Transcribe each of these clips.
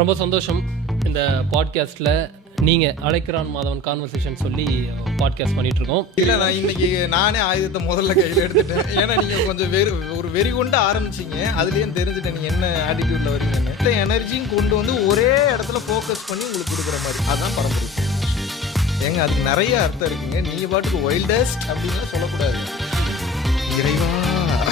ரொம்ப சந்தோஷம். இந்த பாட்காஸ்ட்டில் நீங்கள் அழைக்கிறான் மாதவன் கான்வர்சேஷன் சொல்லி பாட்காஸ்ட் பண்ணிகிட்ருக்கோம். இல்லை, நான் இன்னைக்கு நானே ஆயுதத்தை முதல்ல கையில் எடுத்துட்டேன். ஏன்னா நீங்கள் கொஞ்சம் ஒரு வெறி கொண்டு ஆரம்பிச்சிங்க. அதுலேயும் தெரிஞ்சுட்டேன் நீங்கள் என்ன ஆட்டிடியூடில் வரீங்கன்னு. இந்த எனர்ஜியும் கொண்டு வந்து ஒரே இடத்துல ஃபோக்கஸ் பண்ணி உங்களுக்கு கொடுக்குற மாதிரி அதுதான் பரம்பரை. ஏங்க அதுக்கு நிறைய அர்த்தம் இருக்குங்க. நீங்கள் பாட்டுக்கு வைல்டஸ்ட் அப்படின்னு சொல்லக்கூடாது. இறைவா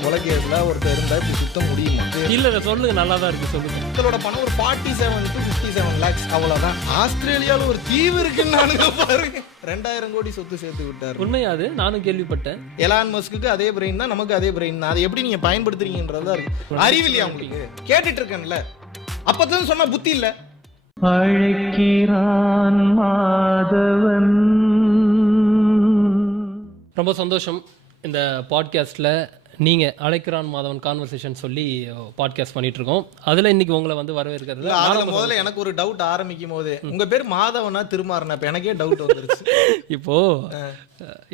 உலகேஸ்ல ஒருத்தர் இருந்தால் இப்படி சுத்த முடியுமா? இல்லை சொல்லுங்க, நல்லா தான் இருக்குது, சொல்லுங்க. மக்களோட பணம் ஒரு 47 to 57 lakhs அவ்வளோதான். ஆஸ்திரேலியாவில் ஒரு தீவு இருக்குன்னு பாருங்க. 2000 கோடி சொத்து சேர்த்து விட்டார். உண்மையா? அது நானும் கேள்விப்பட்டேன். எலான் மஸ்க்கு அதே பிரெயின் தான், நமக்கு அதே பிரெயின் தான். அதை எப்படி நீங்க பயன்படுத்துறீங்கன்றதா இருக்கு. அறிவில்லையா உங்களுக்கு? கேட்டுட்டு இருக்கேன்ல, அப்பதான் சொன்னா புத்தி இல்ல. அழைக்கிறான் மாதவன். ரொம்ப சந்தோஷம். இந்த பாட்காஸ்ட்டில் நீங்கள் அழைக்கிறான் மாதவன் கான்வர்சேஷன் சொல்லி பாட்காஸ்ட் பண்ணிகிட்ருக்கோம். அதில் இன்றைக்கி உங்களை வந்து வரவேற்கிறது. அதில் முதல்ல எனக்கு ஒரு டவுட் ஆரம்பிக்கும் போது, உங்கள் பேர் மாதவனா திருமாறனா? இப்போ எனக்கே டவுட் வந்துருச்சு.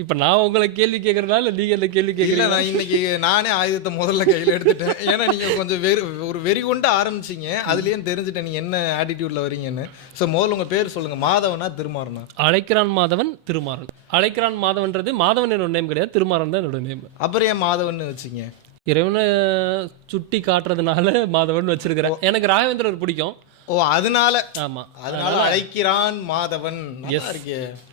இப்போ நான் உங்களை கேள்வி கேட்குறதுனால நீங்கள் இந்த கேள்வி கேட்கல. நான் இன்னைக்கு நானே ஆயுதத்தை முதல்ல கையில் எடுத்துட்டேன். ஏன்னா நீங்கள் கொஞ்சம் ஒரு வெறி கொண்டு ஆரம்பிச்சிங்க. அதுலேயும் தெரிஞ்சுட்டேன் நீங்கள் என்ன ஆட்டிடியூடில் வரீங்கன்னு. ஸோ முதல்ல உங்கள் பேர் சொல்லுங்கள். மாதவனா திருமாறனா? அழைக்கிறான் மாதவன் திருமாறன். அழைக்கிறான் மாதவன்றது மாதவன் என்னோட நேம் கிடையாது, திருமாறன் தான் என்னோட நேம். அப்புறம் ஏன் மாதவன் வச்சுங்க? இறைவனை சுட்டி காட்டுறதுனால மாதவன் வச்சிருக்கிறேன். எனக்கு ராகவேந்திரர் பிடிக்கும். ஓ, அதனால. ஆமா, அதனால அழைக்கிறான் மாதவன்.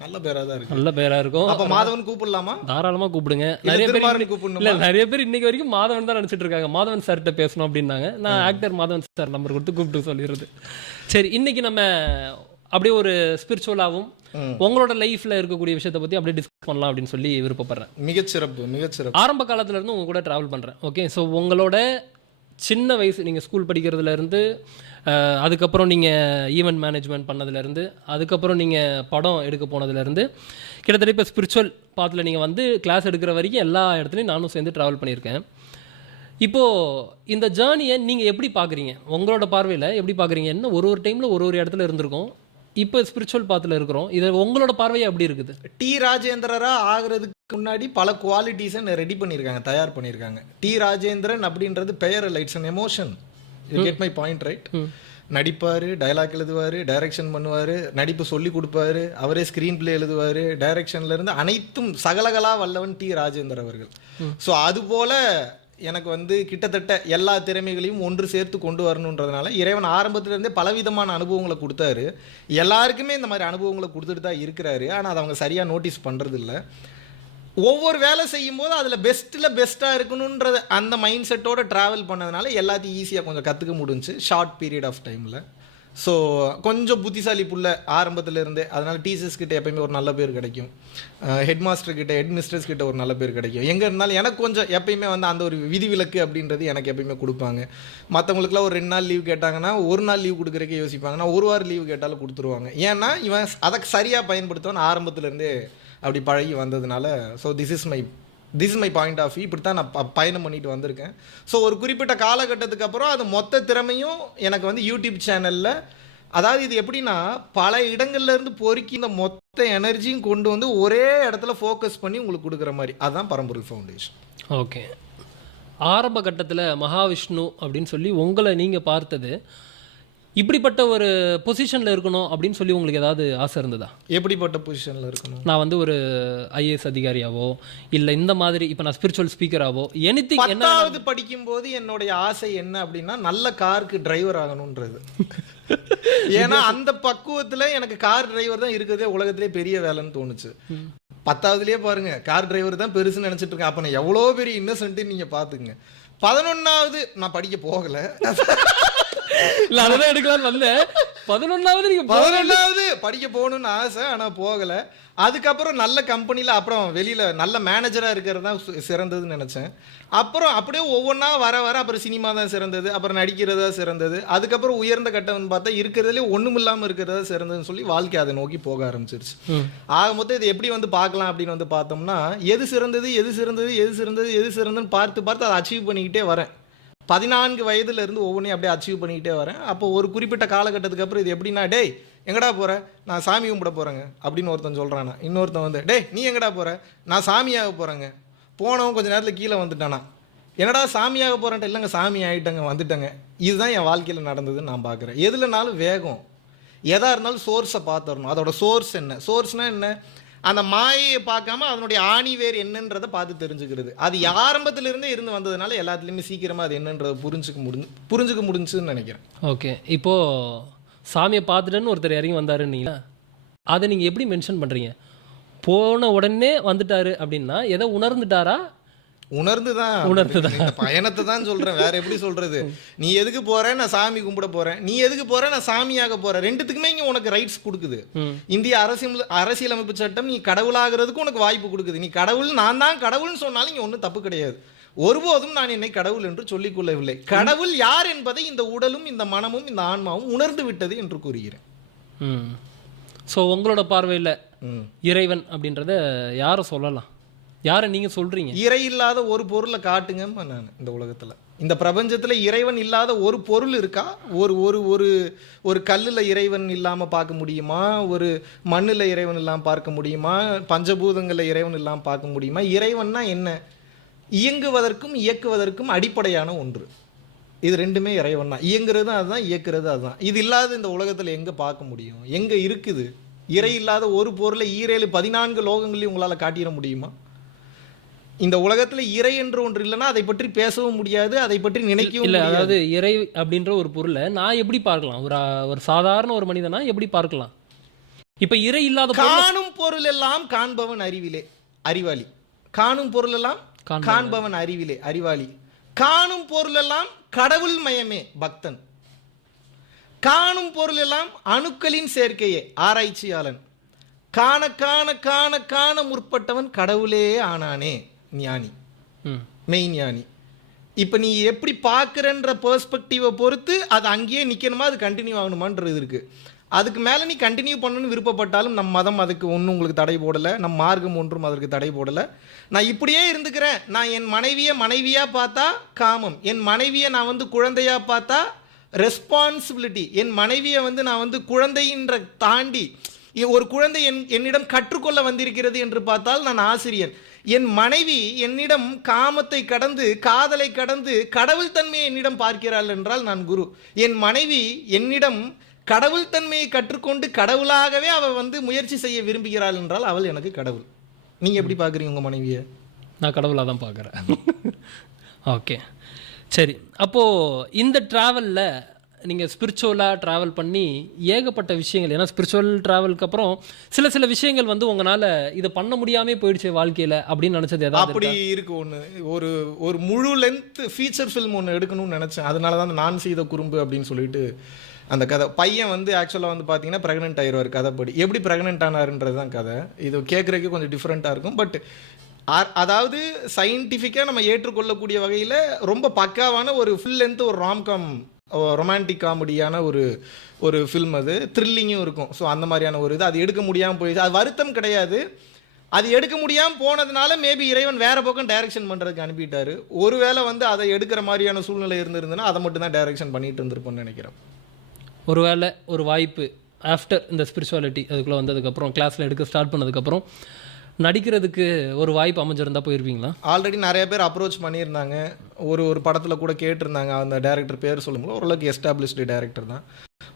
நல்ல பேரா தான் இருக்கு. நல்ல பேரா இருக்கும். அப்ப மாதவன் கூப்பிடலாமா? தாராளமா கூப்பிடுங்க. நிறைய பேர் கூப்பிடணும். இல்ல, நிறைய பேர் இன்னைக்கு வரைக்கும் மாதவன் தான் நினைச்சிட்டு இருக்காங்க. மாதவன் சார்கிட்ட பேசணும் அப்படின்னாங்க. நான் ஆக்டர் மாதவன் சார் நம்பர் கொடுத்து கூப்பிட்டு சொல்லிடுறது. சரி, இன்னைக்கு நம்ம அப்படியே ஒரு ஸ்பிரிச்சுவலாகவும் உங்களோட லைஃப்ல இருக்கக்கூடிய விஷயத்தை பத்தி அப்படியே டிஸ்கஸ் பண்ணலாம் அப்படின்னு சொல்லி விருப்பப்படுறேன். மிகச்சிறப்பு. ஆரம்ப காலத்துல இருந்து உங்க கூட டிராவல் பண்றேன். ஓகே, ஸோ உங்களோட சின்ன வயசு, நீங்கள் ஸ்கூல் படிக்கிறதுல இருந்து, அதுக்கப்புறம் நீங்கள் ஈவெண்ட் மேனேஜ்மெண்ட் பண்ணதுலேருந்து, அதுக்கப்புறம் நீங்கள் படம் எடுக்க போனதுலேருந்து, கிட்டத்தட்ட இப்போ ஸ்பிரிச்சுவல் பாத்தில் நீங்கள் வந்து கிளாஸ் எடுக்கிற வரைக்கும் எல்லா இடத்துலையும் நானும் சேர்ந்து ட்ராவல் பண்ணியிருக்கேன். இப்போது இந்த ஜேர்னியை நீங்கள் எப்படி பார்க்குறீங்க? உங்களோட பார்வையில் எப்படி பார்க்குறீங்க? என்ன ஒரு டைமில் ஒரு இடத்துல இருந்திருக்கோம், இப்போ ஸ்பிரிச்சுவல் பாத்தில் இருக்கிறோம். இது உங்களோட பார்வையை எப்படி இருக்குது? டி ராஜேந்திரரா ஆகிறதுக்கு முன்னாடி பல குவாலிட்டிஸை ரெடி பண்ணியிருக்காங்க, தயார் பண்ணியிருக்காங்க. டி ராஜேந்திரன் அப்படின்றது பெயர் இல்லை, it's an emotion. You get my point, right? நடிப்பார், டைலாக் எழுதுவார், டைரக்ஷன் பண்ணுவார், நடிப்பு சொல்லி கொடுப்பாரு, அவரே ஸ்க்ரீன் பிளே எழுதுவார், டைரக்ஷன்லேருந்து அனைத்தும் சகலகலா வல்லவன் டி ராஜேந்தர் அவர்கள். ஸோ அதுபோல் எனக்கு வந்து கிட்டத்தட்ட எல்லா திறமைகளையும் ஒன்று சேர்த்து கொண்டு வரணுன்றதுனால இறைவன் ஆரம்பத்திலேருந்தே பலவிதமான அனுபவங்களை கொடுத்தாரு. எல்லாருக்குமே இந்த மாதிரி அனுபவங்களை கொடுத்துட்டு தான் இருக்கிறாரு. ஆனால் அதை அவங்க சரியாக நோட்டீஸ் பண்ணுறது இல்லை. ஒவ்வொரு வேலை செய்யும் போது அதில் பெஸ்ட்டாக இருக்கணுன்றது அந்த மைண்ட் செட்டோடு ட்ராவல் பண்ணதுனால எல்லாத்தையும் ஈஸியாக கொஞ்சம் கற்றுக்க முடிஞ்சுச்சு ஷார்ட் பீரியட் ஆஃப் டைமில். ஸோ கொஞ்சம் புத்திசாலி புள்ள ஆரம்பத்திலேருந்தே. அதனால் டீச்சர்ஸ் கிட்ட எப்பயுமே ஒரு நல்ல பேர் கிடைக்கும், ஹெட் மாஸ்டர் கிட்ட, ஹெட் மிஸ்ட்ரஸ் கிட்ட ஒரு நல்ல பேர் கிடைக்கும். எங்கே இருந்தாலும் எனக்கு கொஞ்சம் எப்பயுமே வந்து அந்த ஒரு விதிவிலக்கு அப்படின்றது எனக்கு எப்பயுமே கொடுப்பாங்க. மற்றவங்களுக்குலாம் ஒரு 2 நாள் லீவ் கேட்டாங்கன்னா 1 நாள் லீவ் கொடுக்குறக்கே யோசிப்பாங்கன்னா 1 வாரம் லீவ் கேட்டாலும் கொடுத்துருவாங்க. ஏன்னா இவன் அதை சரியாக பயன்படுத்துவான்னு ஆரம்பத்துலேருந்தே அப்படி பழகி வந்ததுனால. So this is my point of view. இப்படி தான் நான் பயணம் பண்ணிட்டு வந்திருக்கேன். ஸோ ஒரு குறிப்பிட்ட காலகட்டத்துக்கு அப்புறம் அது மொத்த திறமையும் எனக்கு வந்து யூடியூப் சேனலில், அதாவது இது எப்படின்னா பல இடங்கள்லேருந்து பொறுக்கி இந்த மொத்த எனர்ஜியும் கொண்டு வந்து ஒரே இடத்துல ஃபோக்கஸ் பண்ணி உங்களுக்கு கொடுக்குற மாதிரி, அதுதான் பரம்பொருள் ஃபவுண்டேஷன். ஓகே, ஆரம்ப கட்டத்தில் மகாவிஷ்ணு அப்படின்னு சொல்லி உங்களை நீங்கள் பார்த்தது, இப்படிப்பட்ட ஒரு பொசிஷனில் இருக்கணும் அப்படின்னு சொல்லி உங்களுக்கு ஏதாவது ஆசை இருந்ததா? எப்படிப்பட்ட பொசிஷனில் இருக்கணும்? நான் வந்து ஒரு ஐஏஎஸ் அதிகாரியாவோ இல்லை இந்த மாதிரி இப்போ நான் ஸ்பிரிச்சுவல் ஸ்பீக்கராகவோ எனிதிங். 10வது படிக்கும்போது என்னுடைய ஆசை என்ன அப்படின்னா நல்ல காருக்கு டிரைவர் ஆகணுன்றது. ஏன்னா அந்த பக்குவத்தில் எனக்கு கார் டிரைவர் தான் இருக்கிறதே உலகத்திலே பெரிய வேலைன்னு தோணுச்சு. 10வதுலேயே பாருங்க, கார் டிரைவர் தான் பெருசுன்னு நினச்சிட்டு இருக்கேன். அப்போ நான் எவ்வளோ பெரிய இன்னசென்ட்டு நீங்கள் பார்த்துக்குங்க. 11வது நான் படிக்க போகலை. இல்லை, அதெல்லாம் எடுக்கலான்னு வந்தேன். 11வது படிக்க போகணும்னு ஆசை, ஆனால் போகலை. அதுக்கப்புறம் நல்ல கம்பெனியில், அப்புறம் வெளியில் நல்ல மேனேஜராக இருக்கிறது தான் சிறந்ததுன்னு நினச்சேன். அப்புறம் அப்படியே ஒவ்வொன்றா வர அப்புறம் சினிமா தான் சிறந்தது, அப்புறம் நடிக்கிறதா சிறந்தது, அதுக்கப்புறம் உயர்ந்த கட்டம்னு பார்த்தா இருக்கிறதுலே ஒன்றும் இல்லாமல் இருக்கிறதா சிறந்ததுன்னு சொல்லி வாழ்க்கை அதை நோக்கி போக ஆரம்பிச்சிருச்சு. ஆக மொத்தம் இது எப்படி வந்து பார்க்கலாம் அப்படின்னு வந்து பார்த்தோம்னா, எது சிறந்ததுன்னு பார்த்து அதை அச்சீவ் பண்ணிக்கிட்டே வரேன். 14 வயதுலேருந்து ஒவ்வொன்றையும் அப்படியே அச்சீவ் பண்ணிக்கிட்டே வரேன். அப்போ ஒரு குறிப்பிட்ட காலகட்டத்துக்கு அப்புறம் இது எப்படின்னா, டேய் எங்கடா போகிற? நான் சாமி கும்பிட போகிறேங்க அப்படின்னு ஒருத்தன் சொல்கிறானா. இன்னொருத்தன் வந்து, டேய் நீ எங்கடா போகிற? நான் சாமியாக போகிறேங்க. போனவன் கொஞ்சம் நேரத்தில் கீழே வந்துட்டானா. என்னடா சாமியாக போகிறேன்ட்டு, இல்லைங்க சாமி ஆகிட்டங்க வந்துட்டேங்க. இதுதான் என் வாழ்க்கையில் நடந்ததுன்னு நான் பார்க்குறேன். எதுலனாலும் வேகம், எதாக இருந்தாலும் சோர்ஸை பார்த்துடணும். அதோட சோர்ஸ் என்ன, சோர்ஸ்னால் என்ன, அந்த மாயையை பார்க்காம அதனுடைய ஆணி வேறு என்னன்றதை பார்த்து தெரிஞ்சுக்கிறது. அது ஆரம்பத்திலிருந்தே இருந்து வந்ததுனால எல்லாத்துலேயுமே சீக்கிரமாக அது என்னன்றதை புரிஞ்சுக்க முடிஞ்சுன்னு நினைக்கிறேன். ஓகே, இப்போது சாமியை பார்த்துட்டேன்னு ஒருத்தர் இறங்கி வந்தாருன்னீங்களா, அதை நீங்கள் எப்படி மென்ஷன் பண்ணுறீங்க? போன உடனே வந்துட்டாரு அப்படின்னா எதை உணர்ந்துட்டாரா? உணர்ந்துதான் இந்த பயணத்தை தான் சொல்றேன், வேற எப்படி சொல்றது. நீ எதுக்கு போற, நான் சாமி கும்பிட போறேன். நீ எதுக்கு போற, நான் சாமியாக போறேன். ரெண்டுத்துக்குமே இங்க உனக்கு ரைட்ஸ் கொடுக்குது. இந்திய அரசியலமைப்பு சட்டம் நீ கடவுளாகிறதுக்கு உனக்கு வாய்ப்பு கொடுக்குது. நீ கடவுள், நான் தான் கடவுள்னு சொன்னாலும் இங்க ஒன்றும் தப்பு கிடையாது. ஒருபோதும் நான் என்னை கடவுள் என்று சொல்லிக் கொள்ளவில்லை. கடவுள் யார் என்பதை இந்த உடலும் இந்த மனமும் இந்த ஆன்மாவும் உணர்ந்து விட்டது என்று கூறுகிறேன். ஸோ உங்களோட பார்வையில் இறைவன் அப்படின்றத யாரை சொல்லலாம், யாரை நீங்க சொல்றீங்க? இறை இல்லாத ஒரு பொருளை காட்டுங்க. நான் இந்த உலகத்துல, இந்த பிரபஞ்சத்துல இறைவன் இல்லாத ஒரு பொருள் இருக்கா? ஒரு ஒரு ஒரு ஒரு கல்லுல இறைவன் இல்லாம பார்க்க முடியுமா? ஒரு மண்ணுல இறைவன் இல்லாம பார்க்க முடியுமா? பஞ்சபூதங்கள்ல இறைவன் இல்லாம பார்க்க முடியுமா? இறைவன்னா என்ன? இயங்குவதற்கும் இயக்குவதற்கும் அடிப்படையான ஒன்று. இது ரெண்டுமே இறைவன் தான். இயங்குறது அதுதான், இயக்குறது அதுதான். இது இல்லாத இந்த உலகத்துல எங்க பார்க்க முடியும்? எங்க இருக்குது? இறை இல்லாத ஒரு பொருளை 14 லோகங்களையும் உங்களால காட்டிட முடியுமா? இந்த உலகத்துல இறை என்று ஒன்று இல்லைன்னா அதை பற்றி பேசவும் முடியாது, அதை பற்றி நினைக்கவும் இல்லை. அதாவது இறை அப்படின்ற ஒரு பொருளை நான் எப்படி பார்க்கலாம்? ஒரு சாதாரண ஒரு மனிதனா எப்படி பார்க்கலாம்? இப்ப இறை இல்லாத காணும் பொருள் எல்லாம் காண்பவன் அறிவாளி. காணும் பொருள் எல்லாம் காண்பவன் அறிவாளி. காணும் பொருள் எல்லாம் கடவுள் மயமே பக்தன். காணும் பொருள் எல்லாம் அணுக்களின் சேர்க்கையே ஆராய்ச்சியாளன். காண காண காண காண முற்பட்டவன் கடவுளே ஆனானே ஞானி, மெய் ஞானி. இப்போ நீ எப்படி பார்க்குறன்ற பெர்ஸ்பெக்டிவை பொறுத்து அது அங்கேயே நிற்கணுமா, அது கண்டினியூ ஆகணுமான்றது இருக்குது. அதுக்கு மேலே நீ கண்டினியூ பண்ணணும்னு விருப்பப்பட்டாலும் நம் மதம் அதுக்கு ஒன்றும் உங்களுக்கு தடை போடலை, நம் மார்க்கம் ஒன்றும் அதற்கு தடை போடலை. நான் இப்படியே இருந்துக்கிறேன். நான் என் மனைவியாக பார்த்தா காமம், என் மனைவியை நான் குழந்தையாக பார்த்தா ரெஸ்பான்சிபிலிட்டி, என் மனைவியை நான் குழந்தைன்ற தாண்டி ஒரு குழந்தை என்னிடம் கற்றுக்கொள்ள வந்திருக்கிறது என்று பார்த்தால் நான் ஆசிரியன். என் மனைவி என்னிடம் காமத்தை கடந்து காதலை கடந்து கடவுள் தன்மையை என்னிடம் பார்க்கிறாள் என்றால் நான் குரு. என் மனைவி என்னிடம் கடவுள் தன்மையை கற்றுக்கொண்டு கடவுளாகவே அவள் முயற்சி செய்ய விரும்புகிறாள் என்றால் அவள் எனக்கு கடவுள். நீங்க எப்படி பார்க்குறீங்க உங்க மனைவியை? நான் கடவுளாக தான் பார்க்குறேன். ஓகே, சரி. அப்போது இந்த ட்ராவலில் நீங்கள் ஸ்பிரிச்சுவலாக ட்ராவல் பண்ணி ஏகப்பட்ட விஷயங்கள், ஏன்னா ஸ்பிரிச்சுவல் ட்ராவலுக்கு அப்புறம் சில விஷயங்கள் உங்களால் இதை பண்ண முடியாமல் போயிடுச்சு வாழ்க்கையில் அப்படின்னு நினச்சது ஏதாவது? அப்படி இருக்கு. ஒரு முழு லென்த் ஃபீச்சர் ஃபில்ம் ஒன்று எடுக்கணும்னு நினச்சேன். அதனால தான் நான் செய்த குறும்பு அப்படின்னு சொல்லிட்டு அந்த கதை. பையன் ஆக்சுவலாக பார்த்தீங்கன்னா ப்ரெக்னென்ட் ஆயிடுவார். கதைப்படி எப்படி ப்ரெக்னென்ட் ஆனாருன்றது தான் கதை. இது கேட்குறதுக்கு கொஞ்சம் டிஃப்ரெண்ட்டாக இருக்கும். பட் அதாவது சயின்டிஃபிக்காக நம்ம ஏற்றுக்கொள்ளக்கூடிய வகையில் ரொம்ப பக்காவான ஒரு ஃபுல் லென்த் ஒரு ரொமான்டிக் காமெடியான ஒரு ஃபில்ம். அது த்ரில்லிங்கும் இருக்கும். ஸோ அந்த மாதிரியான ஒரு இது அது எடுக்க முடியாமல் போயிடுச்சு. அது வருத்தம் கிடையாது. அது எடுக்க முடியாமல் போனதுனால மேபி இறைவன் வேறு பக்கம் டைரக்ஷன் பண்ணுறதுக்கு அனுப்பிட்டாரு. ஒருவேளை அதை எடுக்கிற மாதிரியான சூழ்நிலை இருந்திருந்ததுன்னா அதை மட்டும் தான் டைரக்ஷன் பண்ணிட்டு இருந்திருப்போம்னு நினைக்கிறேன். ஒருவேளை ஒரு வாய்ப்பு ஆஃப்டர் இந்த ஸ்பிரிச்சுவாலிட்டி அதுக்குள்ளே வந்ததுக்கப்புறம் கிளாஸில் எடுக்க ஸ்டார்ட் பண்ணதுக்கப்புறம் நடிக்கிறதுக்கு ஒரு வாய்ப்பு அமைஞ்சிருந்தா போயிருப்பீங்களா? ஆல்ரெடி நிறைய பேர் அப்ரோச் பண்ணியிருந்தாங்க. ஒரு படத்தில் கூட கேட்டிருந்தாங்க. அந்த டைரக்டர் பேர் சொல்லும்போது ஓரளவுக்கு எஸ்டாப்ளிஷ்டு டைரக்டர் தான்,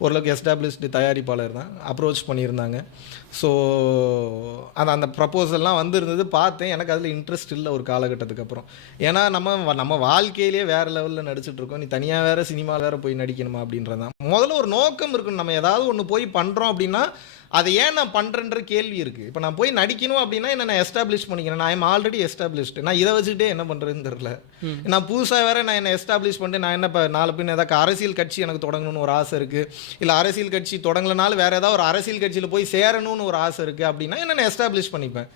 ஓரளவுக்கு எஸ்டாப்ளிஷ்டு தயாரிப்பாளர் தான், அப்ரோச் பண்ணியிருந்தாங்க. ஸோ அந்த ப்ரப்போசல்லாம் வந்திருந்தது, பார்த்தேன். எனக்கு அதில் இன்ட்ரெஸ்ட் இல்லை ஒரு காலகட்டத்துக்கு அப்புறம். ஏன்னா நம்ம வாழ்க்கையிலேயே வேறு லெவலில் நடிச்சிட்ருக்கோம். நீ தனியாக வேறு சினிமாவில் வேறு போய் நடிக்கணுமா அப்படின்றதான். முதல்ல ஒரு நோக்கம் இருக்கணும். நம்ம ஏதாவது ஒன்று போய் பண்ணுறோம் அப்படின்னா அதை ஏன் நான் பண்ணுறேன்ற கேள்வி இருக்குது. இப்போ நான் போய் நடிக்கணும் அப்படின்னா என்ன நான் எஸ்டாப்ளிஷ் பண்ணிக்கிறேன். நான் ஐம் ஆல்ரெடி எஸ்டாப்ளிஷ்டு. நான் இதை வச்சுக்கிட்டே என்ன பண்ணுறதுன்னு தெரில. நான் புதுசாக வேறு நான் என்ன எஸ்டாப்ளிஷ் பண்ணிட்டு நான் என்ன இப்போ நாலு பின் ஏதாவது அரசியல் கட்சி எனக்கு தொடங்கணும்னு ஒரு ஆசை இருக்குது. இல்லை அரசியல் கட்சி தொடங்கலனாலும் வேறு ஏதாவது ஒரு அரசியல் கட்சியில் போய் சேரணும்னு ஒரு ஆசை இருக்குது அப்படின்னா என்ன நான் எஸ்டாப்ளிஷ் பண்ணிப்பேன்.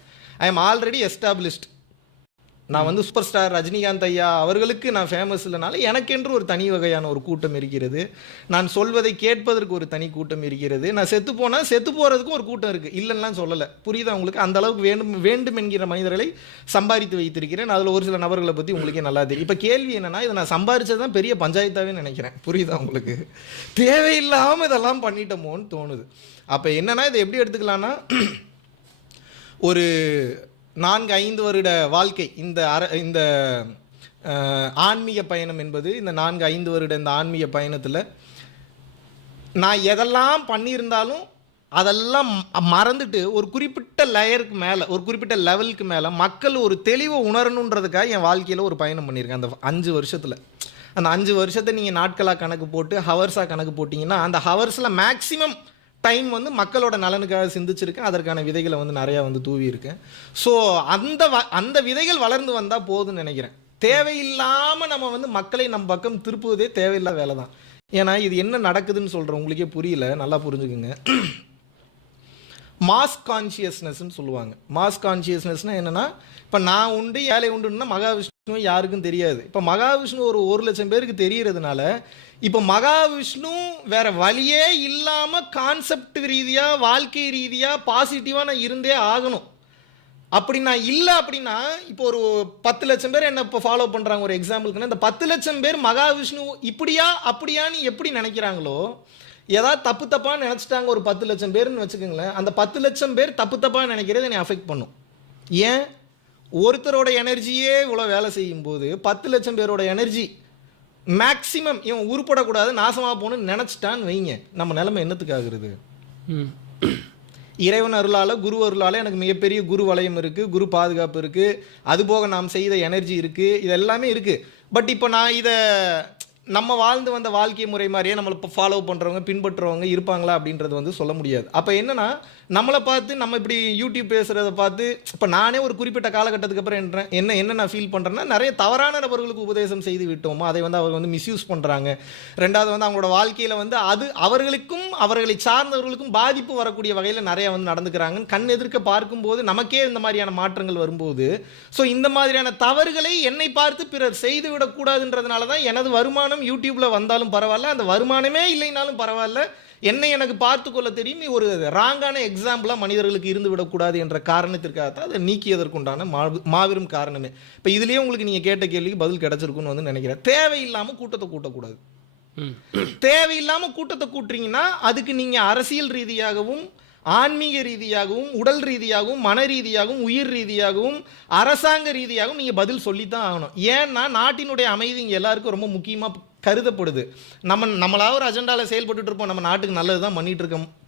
I am already established. நான் சூப்பர் ஸ்டார் ரஜினிகாந்த் ஐயா அவர்களுக்கு நான் ஃபேமஸ் இல்லைனால எனக்கென்று ஒரு தனி வகையான ஒரு கூட்டம் இருக்கிறது. நான் சொல்வதை கேட்பதற்கு ஒரு தனி கூட்டம் இருக்கிறது. நான் செத்து போனால் செத்து போகிறதுக்கும் ஒரு கூட்டம் இருக்குது. இல்லைன்னா சொல்லலை. புரியுதா உங்களுக்கு? அந்த அளவுக்கு வேண்டும் என்கிற மனிதர்களை சம்பாதித்து வைத்திருக்கிறேன். அதில் ஒரு சில நபர்களை பற்றி உங்களுக்கே நல்லா தெரியும். இப்போ கேள்வி என்னென்னா, இதை நான் சம்பாதிச்சது தான் பெரிய பஞ்சாயத்தாகவே நினைக்கிறேன். புரியுதா உங்களுக்கு? தேவையில்லாமல் இதெல்லாம் பண்ணிட்டோமோன்னு தோணுது. அப்போ என்னென்னா இதை எப்படி எடுத்துக்கலான்னா, ஒரு 4-5 வருட வாழ்க்கை இந்த ஆன்மீக பயணம் என்பது இந்த 4-5 வருட இந்த ஆன்மீக பயணத்தில் நான் எதெல்லாம் பண்ணியிருந்தாலும் அதெல்லாம் மறந்துட்டு ஒரு குறிப்பிட்ட லேயருக்கு மேலே, ஒரு குறிப்பிட்ட லெவலுக்கு மேலே மக்கள் ஒரு தெளிவை உணரணுன்றதுக்காக என் வாழ்க்கையில் ஒரு பயணம் பண்ணியிருக்கேன் அந்த 5 வருஷத்தில். அந்த 5 வருஷத்தை நீங்கள் நாட்களாக கணக்கு போட்டு ஹவர்ஸாக கணக்கு போட்டிங்கன்னா அந்த ஹவர்ஸில் மேக்ஸிமம் டைம் வந்து மக்களோட நலனுக்காக சிந்திச்சிருக்கேன். அதற்கான விதைகளை வந்து நிறையா வந்து தூவி இருக்கேன். ஸோ அந்த விதைகள் வளர்ந்து வந்தால் போதும்னு நினைக்கிறேன். தேவையில்லாமல் நம்ம வந்து மக்களை நம் பக்கம் திருப்புவதே தேவையில்லாத வேலை தான். ஏன்னா இது என்ன நடக்குதுன்னு சொல்கிறேன், உங்களுக்கே புரியல, நல்லா புரிஞ்சுக்குங்க. மாஸ் கான்ஷியஸ்னஸ்ன்னு சொல்லுவாங்க. மாஸ் கான்ஷியஸ்னஸ்னால் என்னென்னா, இப்போ நான் உண்டு ஏழை உண்டுன்னா மகாவிஷ்ணு யாருக்கும் தெரியாது. இப்போ மகாவிஷ்ணு ஒரு 1,00,000 பேருக்கு தெரியறதுனால இப்போ மகாவிஷ்ணு வேற வழியே இல்லாமல் கான்செப்ட் ரீதியாக வாழ்க்கை ரீதியாக பாசிட்டிவாக நான் இருந்தே ஆகணும். அப்படி நான் இல்லை அப்படின்னா இப்போ ஒரு 10,00,000 பேர் என்ன இப்போ ஃபாலோ பண்ணுறாங்க ஒரு எக்ஸாம்பிளுக்குன்னா, இந்த 10,00,000 பேர் மகாவிஷ்ணு இப்படியா அப்படியான்னு எப்படி நினைக்கிறாங்களோ, ஏதாவது தப்பாக நினச்சிட்டாங்க ஒரு 10,00,000 பேர்னு வச்சுக்கோங்களேன், அந்த 10,00,000 பேர் தப்பாக நினைக்கிறது என்னை அஃபெக்ட் பண்ணும். ஏன்? ஒருத்தரோட எனர்ஜியே இவ்வளோ வேலை செய்யும்போது 10,00,000 பேரோட எனர்ஜி மேக்சிமம் இவன் உருப்படக்கூடாது, நாசமாக போகணும்னு நினச்சிட்டான்னு வைங்க, நம்ம நிலைமை என்னத்துக்கு ஆகுறது? இறைவன் அருளால், குரு அருளால் எனக்கு மிகப்பெரிய குரு வளையம் இருக்குது, குரு பாதுகாப்பு இருக்குது, அதுபோக நாம் செய்த எனர்ஜி இருக்குது, இது எல்லாமே இருக்குது. பட் இப்போ நான் இதை நம்ம வாழ்ந்து வந்த வாழ்க்கை முறை மாதிரியே நம்மளை இப்போ ஃபாலோ பண்ணுறவங்க பின்பற்றுறவங்க இருப்பாங்களா அப்படின்றது வந்து சொல்ல முடியாது. அப்போ என்னென்னா, நம்மளை பார்த்து நம்ம இப்படி யூடியூப் பேசுகிறத பார்த்து இப்போ நானே ஒரு குறிப்பிட்ட காலகட்டத்துக்கு அப்புறம் என்ன நான் ஃபீல் பண்ணுறேன்னா, நிறைய தவறான நபர்களுக்கு உபதேசம் செய்து விட்டோமோ, அதை வந்து அவங்க வந்து மிஸ்யூஸ் பண்ணுறாங்க. ரெண்டாவது வந்து அவங்களோட வாழ்க்கையில் வந்து அது அவர்களுக்கும் அவர்களை சார்ந்தவர்களுக்கும் பாதிப்பு வரக்கூடிய வகையில் நிறைய வந்து நடந்துக்கிறாங்கன்னு கண் எதிர்க்க பார்க்கும்போது நமக்கே இந்த மாதிரியான மாற்றங்கள் வரும்போது, ஸோ இந்த மாதிரியான தவறுகளை என்னை பார்த்து பிறர் செய்து விடக்கூடாதுன்றதுனால தான் எனது வருமானம் யூடியூப்பில் வந்தாலும் பரவாயில்ல, அந்த வருமானமே இல்லைனாலும் பரவாயில்ல, என்னை எனக்கு பார்த்து கொள்ள தெரியும், ஒரு ராங்கான எக்ஸாம்பிளாக மனிதர்களுக்கு இருந்து விடக்கூடாது என்ற காரணத்திற்காக தான் அதை நீக்கியதற்குண்டான மாபெரும் காரணமே. இப்போ இதுலேயே உங்களுக்கு நீங்கள் கேட்ட கேள்விக்கு பதில் கிடைச்சிருக்குன்னு வந்து நினைக்கிறேன். தேவையில்லாமல் கூட்டத்தை கூட்டக்கூடாது. தேவையில்லாமல் கூட்டத்தை கூட்டுறீங்கன்னா அதுக்கு நீங்கள் அரசியல் ரீதியாகவும் ஆன்மீக ரீதியாகவும் உடல் ரீதியாகவும் மன ரீதியாகவும் உயிர் ரீதியாகவும் அரசாங்க ரீதியாகவும் நீங்கள் பதில் சொல்லித்தான் ஆகணும். ஏன்னா நாட்டினுடைய அமைதி இங்கே எல்லாருக்கும் ரொம்ப முக்கியமாக கருதப்படுது. நம்மளாக ஒரு அஜெண்டாவில் செயல்பட்டு இருப்போம், நம்ம நாட்டுக்கு நல்லது தான்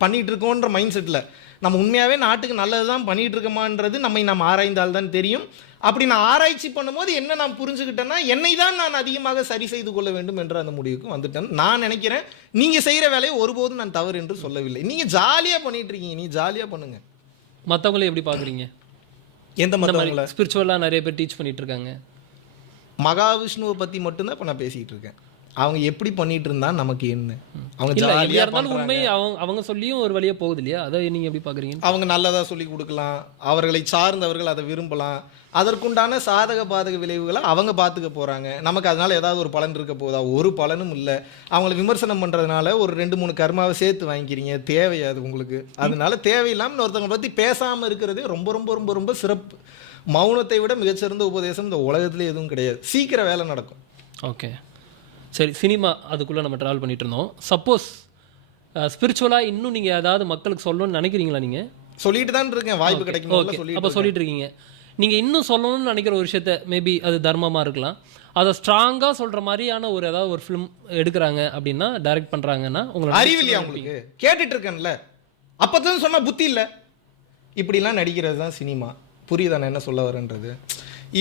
பண்ணிட்டு இருக்கோன்ற மைண்ட் செட்டில் நம்ம உண்மையாகவே நாட்டுக்கு நல்லது தான் பண்ணிட்டு இருக்கோமான்றது நம்ம ஆராய்ந்தால் தான் தெரியும். அப்படி நான் ஆராய்ச்சி பண்ணும்போது என்ன நான் புரிஞ்சுக்கிட்டேன்னா, என்னை தான் நான் அதிகமாக சரி செய்து கொள்ள வேண்டும் என்ற அந்த முடிவுக்கு வந்துட்டேன். நான் நினைக்கிறேன் நீங்கள் செய்கிற வேலையை ஒருபோதும் நான் தவறு என்று சொல்லவில்லை. நீங்கள் ஜாலியாக பண்ணிட்டு இருக்கீங்க, நீ ஜாலியாக பண்ணுங்க. மற்றவங்களே எப்படி பார்க்குறீங்க? எந்த மற்றவங்கள? ஸ்பிரிச்சுவலாக நிறைய பேர் டீச் பண்ணிட்டு இருக்காங்க. மகாவிஷ்ணுவை பற்றி மட்டும்தான் இப்போ நான் பேசிகிட்டு இருக்கேன். அவங்க எப்படி பண்ணிட்டு இருந்தா நமக்கு என்ன? அவங்க ஜாலியா இருந்தாலும் உண்மை அவங்க சொல்லியும் ஒரு வழியா போகுது இல்லையா? அதை நீங்க எப்படி பாக்குறீங்க? அவங்க நல்லதா சொல்லி கொடுக்கலாம், அவர்களை சார்ந்தவர்கள் அதை விரும்பலாம், அதற்குண்டான சாதக பாதக விளைவுகளை அவங்க பார்த்துக்க போறாங்க. நமக்கு அதனால ஏதாவது ஒரு பலன் இருக்க போதா? ஒரு பலனும் இல்லை. அவங்களை விமர்சனம் பண்றதுனால ஒரு 2-3 கர்மாவை சேர்த்து வாங்கிக்கிறீங்க, தேவையாது உங்களுக்கு. அதனால தேவையில்லாமல் ஒருத்தவங்களை பத்தி பேசாம இருக்கிறதே ரொம்ப ரொம்ப ரொம்ப ரொம்ப சிறப்பு. மௌனத்தை விட மிகச்சிறந்த உபதேசம் இந்த உலகத்துல எதுவும் கிடையாது. சீக்கிரம் வேலை நடக்கும். ஓகே, சரி. சினிமா அதுக்குள்ளே நம்ம ட்ராவல் பண்ணிட்டு இருந்தோம். சப்போஸ் ஸ்பிரிச்சுவலாக இன்னும் நீங்கள் ஏதாவது மக்களுக்கு சொல்லணும்னு நினைக்கிறீங்களா? நீங்கள் சொல்லிட்டு தான் இருக்கேன், வாய்ப்பு கிடைக்கும். அப்போ சொல்லிட்டு இருக்கீங்க. நீங்கள் இன்னும் சொல்லணும்னு நினைக்கிற ஒரு விஷயத்த, மேபி அது தர்மமாக இருக்கலாம், அதை ஸ்ட்ராங்காக சொல்கிற மாதிரியான ஒரு ஏதாவது ஒரு ஃபிலிம் எடுக்கிறாங்க அப்படின்னா, டைரக்ட் பண்ணுறாங்கன்னா, உங்களுக்கு அறிவில்லையா? உங்களுக்கு கேட்டுட்டு இருக்கேன்ல, அப்போதான் சொன்னால் புத்தி இல்லை. இப்படிலாம் நடிக்கிறது தான் சினிமா. புரியுதா நான் என்ன சொல்ல வரேன்றது?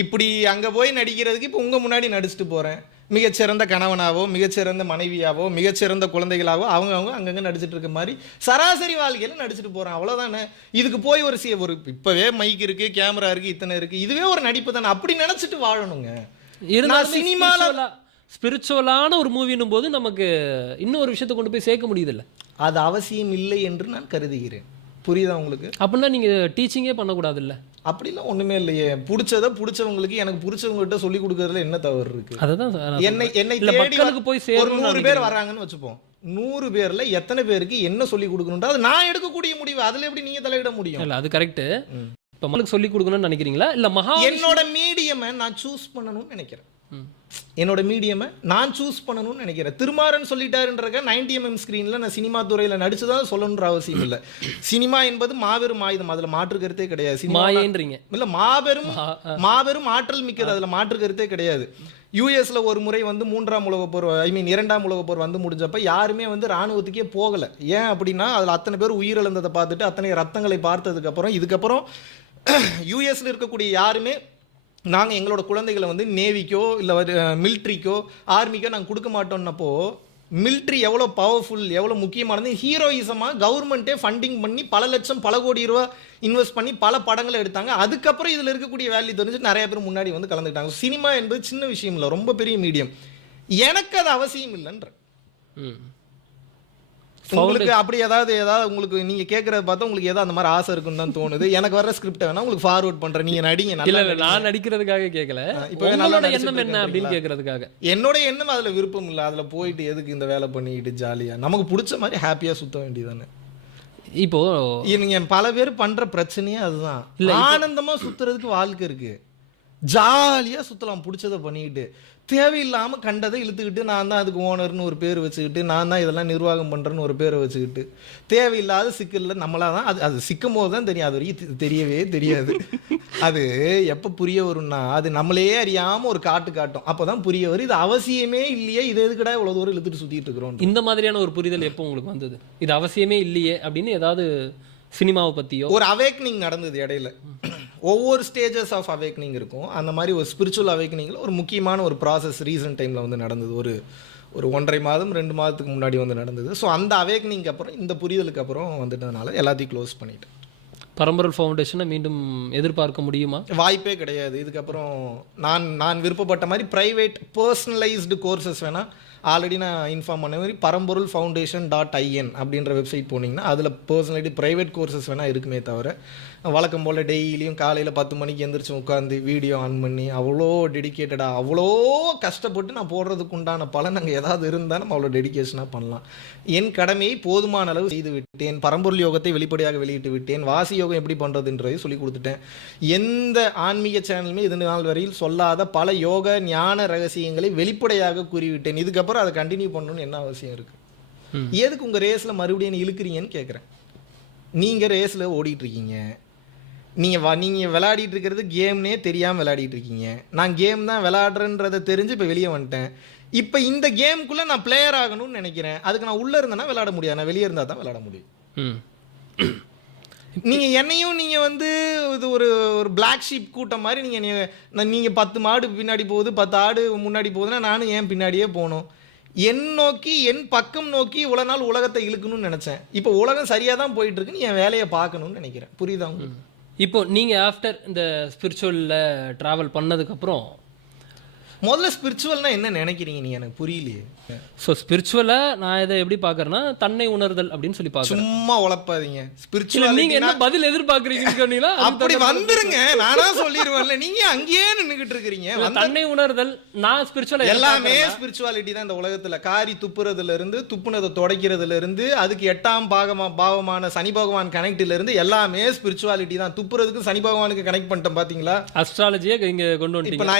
இப்படி அங்கே போய் நடிக்கிறதுக்கு இப்போ உங்கள் முன்னாடி நடிச்சுட்டு போகிறேன். மிகச்சிறந்த கணவனாவோ, மிகச்சிறந்த மனைவியாவோ, மிகச்சிறந்த குழந்தைகளாவோ அவங்க அங்கங்கே நடிச்சிட்டு இருக்க மாதிரி சராசரி வாழ்க்கையில் நடிச்சுட்டு போகிறான், அவ்வளோதானே. இதுக்கு போய் ஒரு இப்போவே மைக் இருக்குது, கேமரா இருக்குது, இத்தனை இருக்குது, இதுவே ஒரு நடிப்பு தானே. அப்படி நினச்சிட்டு வாழணுங்க. சினிமாவில் ஸ்பிரிச்சுவலான ஒரு மூவின்னும் போது நமக்கு இன்னொரு விஷயத்தை கொண்டு போய் சேர்க்க முடியுதில்ல. அது அவசியம் இல்லை என்று நான் கருதுகிறேன். புரியுதா உங்களுக்கு? அப்படின்னா நீங்கள் டீச்சிங்கே பண்ணக்கூடாது இல்லை? அப்படிலாம் ஒண்ணுமே இல்லையே. பிடிச்சவங்களுக்கு எனக்கு பிடிச்சவங்ககிட்ட சொல்லி கொடுக்கறதுல என்ன தவறு இருக்கு? அதுதான் என்னை மக்களுக்கு போய் ஒரு 100 பேர் வராங்கன்னு வச்சுப்போம். 100 பேர்ல எத்தனை பேருக்கு என்ன சொல்லி கொடுக்கணும்ன்றா அது நான் எடுக்கக்கூடிய முடிவு. அதுல எப்படி நீங்க தலையிட முடியும்? இல்ல, அது கரெக்ட். இப்ப மக்களுக்கு சொல்லி கொடுக்கணும்னு நினைக்கிறீங்களா? இல்ல என்னோட மீடியம் நான் சூஸ் பண்ணணும்னு நினைக்கிறேன். என்னோட மீடியமை நான் சூஸ் பண்ணணும்னு நினைக்கிறேன். திருமாறன் சொல்லிட்டாருன்றக்க 90mm ஸ்க்ரீனில் நான் சினிமா துறையில் நடிச்சு தான் சொல்லணுன்ற அவசியம் இல்லை. சினிமா என்பது மாபெரும் ஆயுதம், அதில் மாற்று கருத்தே கிடையாது. சினிமா இல்லை, மாபெரும் ஆற்றல் மிக்கது, அதில் மாற்று கருத்தே கிடையாது. யூஎஸ்ல ஒரு முறை வந்து 3ஆம் உலகப் போர், ஐ மீன் 2ஆம் உலகப் போர் வந்து முடிஞ்சப்ப யாருமே வந்து ராணுவத்துக்கே போகலை. ஏன் அப்படின்னா அதில் அத்தனை பேர் உயிரிழந்ததை பார்த்துட்டு அத்தனை ரத்தங்களை பார்த்ததுக்கப்புறம் இதுக்கப்புறம் யூஎஸ்ல இருக்கக்கூடிய யாருமே நாங்கள் எங்களோட குழந்தைகளை வந்து நேவிக்கோ இல்லை மிலிட்ரிக்கோ ஆர்மிக்கோ நாங்கள் கொடுக்க மாட்டோம்னப்போ மிலிட்ரி எவ்வளோ பவர்ஃபுல், எவ்வளோ முக்கியமானது, ஹீரோயிசமாக கவர்மெண்ட்டே ஃபண்டிங் பண்ணி பல லட்சம் பல கோடி ரூபா இன்வெஸ்ட் பண்ணி பல படங்களை எடுத்தாங்க. அதுக்கப்புறம் இதில் இருக்கக்கூடிய வேல்யூ தெரிஞ்சு நிறைய பேர் முன்னாடி வந்து கலந்துக்கிட்டாங்க. சினிமா என்பது சின்ன விஷயம் இல்லை, ரொம்ப பெரிய மீடியம். எனக்கு அது அவசியம் இல்லைன்ற. உங்களுக்கு அப்படி ஏதாவது உங்களுக்கு நீங்க கேட்கறத பார்த்தா உங்களுக்கு ஏதாவது அந்த மாதிரி ஆசை இருக்குன்னு தான் தோணுது. எனக்கு வர ஸ்கிரிப்ட் வேணா உங்களுக்கு ஃபார்வர்ட் பண்றேன், நீங்க நடிங்க. நான் நடிக்கிறதுக்காக கேட்கல, இப்போ என்னோட எண்ணம் என்ன அப்படின்னு கேட்கறதுக்காக. என்னோட எண்ணம் அதுல விருப்பம் இல்லை. அதுல போயிட்டு எதுக்கு இந்த வேலை பண்ணிக்கிட்டு ஜாலியா நமக்கு பிடிச்ச மாதிரி ஹாப்பியா சுத்த வேண்டியதானே. இப்போ நீங்க பல பேர் பண்ற பிரச்சனையே அதுதான். ஆனந்தமா சுத்துறதுக்கு வாழ்க்கை இருக்கு, ஜாலியா சுத்தலாம் பிடிச்சதை பண்ணிக்கிட்டு. தேவையில்லாமல் கண்டதை இழுத்துக்கிட்டு நான் தான் அதுக்கு ஓனர்னு ஒரு பேர் வச்சுக்கிட்டு, நான் தான் இதெல்லாம் நிர்வாகம் பண்ணுறேன்னு ஒரு பேரை வச்சுக்கிட்டு தேவையில்லாத சிக்கலில் நம்மளாக தான் அது சிக்கும் போது தான் தெரியும். அது வரைக்கும் தெரியவே தெரியாது. அது எப்போ புரிய வரும்னா அது நம்மளே அறியாமல் ஒரு காட்டும், அப்போ தான் புரிய வரும் இது அவசியமே இல்லையே, இது எதுக்கடா இவ்வளோ தூரம் இழுத்துட்டு சுற்றிட்டு இருக்கிறோம். இந்த மாதிரியான ஒரு புரிதல் எப்போ உங்களுக்கு வந்தது, இது அவசியமே இல்லையே அப்படின்னு? ஏதாவது சினிமாவை பற்றியோ ஒரு அவேக்னிங் நடந்தது இடையில. ஒவ்வொரு ஸ்டேஜஸ் ஆஃப் அவேக்னிங் இருக்கும். அந்த மாதிரி ஒரு ஸ்பிரிச்சுவல் அவேக்னிங்கில் ஒரு முக்கியமான ஒரு ப்ராசஸ் ரீசன்ட் டைமில் வந்து நடந்தது. ஒரு 1.5 மாதம் 2 மாதத்துக்கு முன்னாடி வந்து நடந்தது. ஸோ அந்த அவேக்னிங்க்கு அப்புறம் இந்த புரிதலுக்கு அப்புறம் வந்துட்டதுனால எல்லாத்தையும் க்ளோஸ் பண்ணிட்டேன். பரம்பொருள் ஃபவுண்டேஷனை மீண்டும் எதிர்பார்க்க முடியுமா? வாய்ப்பே கிடையாது. இதுக்கப்புறம் நான் விருப்பப்பட்ட மாதிரி ப்ரைவேட் பர்சனலைஸ்டு கோர்சஸ் வேணால் ஆல்ரெடி நான் இன்ஃபார்ம் பண்ண மாதிரி பரம்பொருள் foundation.in அப்படின்ற வெப்சைட் போனீங்கன்னா அதில் பர்சனலிட்டி ப்ரைவேட் கோர்சஸ் வேணால் இருக்குமே தவிர வழக்கம் போல் டெய்லியும் காலையில் 10 மணிக்கு எந்திரிச்சு உட்காந்து வீடியோ ஆன் பண்ணி அவ்வளோ டெடிக்கேட்டடாக அவ்வளோ கஷ்டப்பட்டு நான் போடுறதுக்கு உண்டான பலன் அங்கே ஏதாவது இருந்தால் நம்ம அவ்வளோ டெடிக்கேஷனாக பண்ணலாம். என் கடமையை போதுமான அளவு செய்து விட்டேன். பரம்பொருள் யோகத்தை வெளிப்படையாக வெளியிட்டு விட்டேன். வாசி யோகம் எப்படி பண்ணுறதுன்றதை சொல்லி கொடுத்துட்டேன். எந்த ஆன்மீக சேனலுமே இது நாள் வரையில் சொல்லாத பல யோக ஞான ரகசியங்களை வெளிப்படையாக கூறிவிட்டேன். இதுக்கப்புறம் அதை கண்டினியூ பண்ணணும்னு என்ன அவசியம் இருக்குது? எதுக்கு உங்கள் ரேஸில் மறுபடியும் இழுக்கிறீங்கன்னு கேட்குறேன். நீங்கள் ரேஸில் ஓடிட்டுருக்கீங்க, நீங்கள் விளையாடிட்டு இருக்கிறது கேம்னே தெரியாமல் விளையாடிட்டு இருக்கீங்க. நான் கேம் தான் விளையாடுறேன்றதை தெரிஞ்சு இப்போ வெளியே வந்துட்டேன். இப்போ இந்த கேமுக்குள்ளே நான் பிளேயர் ஆகணும்னு நினைக்கிறேன். அதுக்கு நான் உள்ளே இருந்தேன்னா விளையாட முடியாது, நான் வெளியே இருந்தால் தான் விளையாட முடியும். நீங்கள் என்னையும் நீங்கள் வந்து இது ஒரு பிளாக் ஷீப் கூட்டம் மாதிரி நீங்கள் 10 மாடு பின்னாடி போகுது, 10 ஆடு முன்னாடி போகுதுன்னா நானும் ஏன் பின்னாடியே போகணும்? என் நோக்கி என் பக்கம் நோக்கி இவ்வளோ நாள் உலகத்தை இழுக்கணும்னு நினச்சேன். இப்போ உலகம் சரியாக தான் போயிட்டு இருக்குன்னு என் வேலையை பார்க்கணும்னு நினைக்கிறேன். புரியுதா உங்களுக்கு? இப்போ நீங்கள் ஆஃப்டர் இந்த ஸ்பிரிச்சுவலில் ட்ராவல் பண்ணதுக்கப்புறம் முதல்ல ஸ்பிரிச்சுவல்னா என்ன நினைக்கிறீங்க நீ? எனக்கு புரியலையே. ஸோ ஸ்பிரிச்சுவலை நான் இதை எப்படி பார்க்குறேன்னா தன்னை உணர்தல் அப்படின்னு சொல்லி பார்க்குறேன். சும்மா உழப்பாதீங்க. ஸ்பிரிச்சுவல் நீங்கள் என்ன பதில் எதிர்பார்க்குறீங்கன்னா அப்படி வந்துருங்க, நானா சொல்லிடுவேன்ல. நீங்க அங்கேயே நின்றுகிட்டு இருக்கிறீங்க. தன்னை உணர்தல் நான் ஸ்பிரிச்சுவல் எல்லாமே ஸ்பிரிச்சுவாலிட்டி தான் இந்த உலகத்துல. காரி துப்புறதுல இருந்து துப்புனதை துடைக்கிறதுல இருந்து அதுக்கு 8ஆம் பாவமான சனி பகவான் கனெக்ட்ல இருந்து எல்லாமே ஸ்பிரிச்சுவாலிட்டி தான். துப்புறதுக்கு சனி பகவானுக்கு கனெக்ட் பண்ணிட்டேன் பாத்தீங்களா? அஸ்ட்ராலஜியே இங்க கொண்டு வந்து இப்ப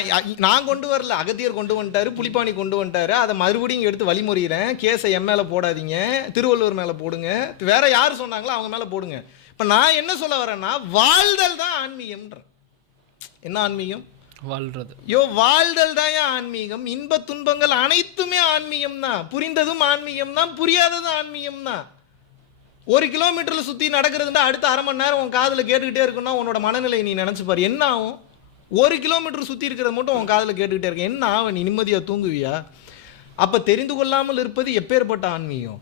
நான் கொண்டு வரல, அகத்தியர் கொண்டு வந்துட்டாரு, புலிப்பாணி கொண்டு வந்துட்டாரு. அதை மறுபடியும் எடுத்து வழிமுறைகிறேன். கேஸை என் மேல போடாதீங்க, திருவள்ளுவர் மேல போடுங்க, வேற யார் சொன்னாங்களோ அவங்க மேல போடுங்க. இப்ப நான் என்ன சொல்ல வரேன்னா வாழ்தல் தான் ஆன்மீகம்ன்ற. என்ன ஆன்மீகம்? வாழ்றது. வாழ்தல் தான் ஆன்மீகம். இன்ப துன்பங்கள் அனைத்துமே ஆன்மீகம் தான். புரிந்ததும் ஆன்மீகம் தான், புரியாததும் ஆன்மீகம் தான். 1 கிலோமீட்டர்ல சுத்தி நடக்கிறதுனா அடுத்த அரை மணி நேரம் உன் காதுல கேட்டுக்கிட்டே இருக்குன்னா உன்னோட மனநிலை நீ நினைச்சு பாரு, என்ன ஆகும்? 1 கிலோமீட்டர் சுற்றி இருக்கிறத மட்டும் உன் காதில் கேட்டுக்கிட்டே இருக்க என்ன ஆகும்? நீ நிம்மதியாக தூங்குவியா? அப்போ தெரிந்து கொள்ளாமல் இருப்பது எப்பேற்பட்ட ஆன்மீகம்?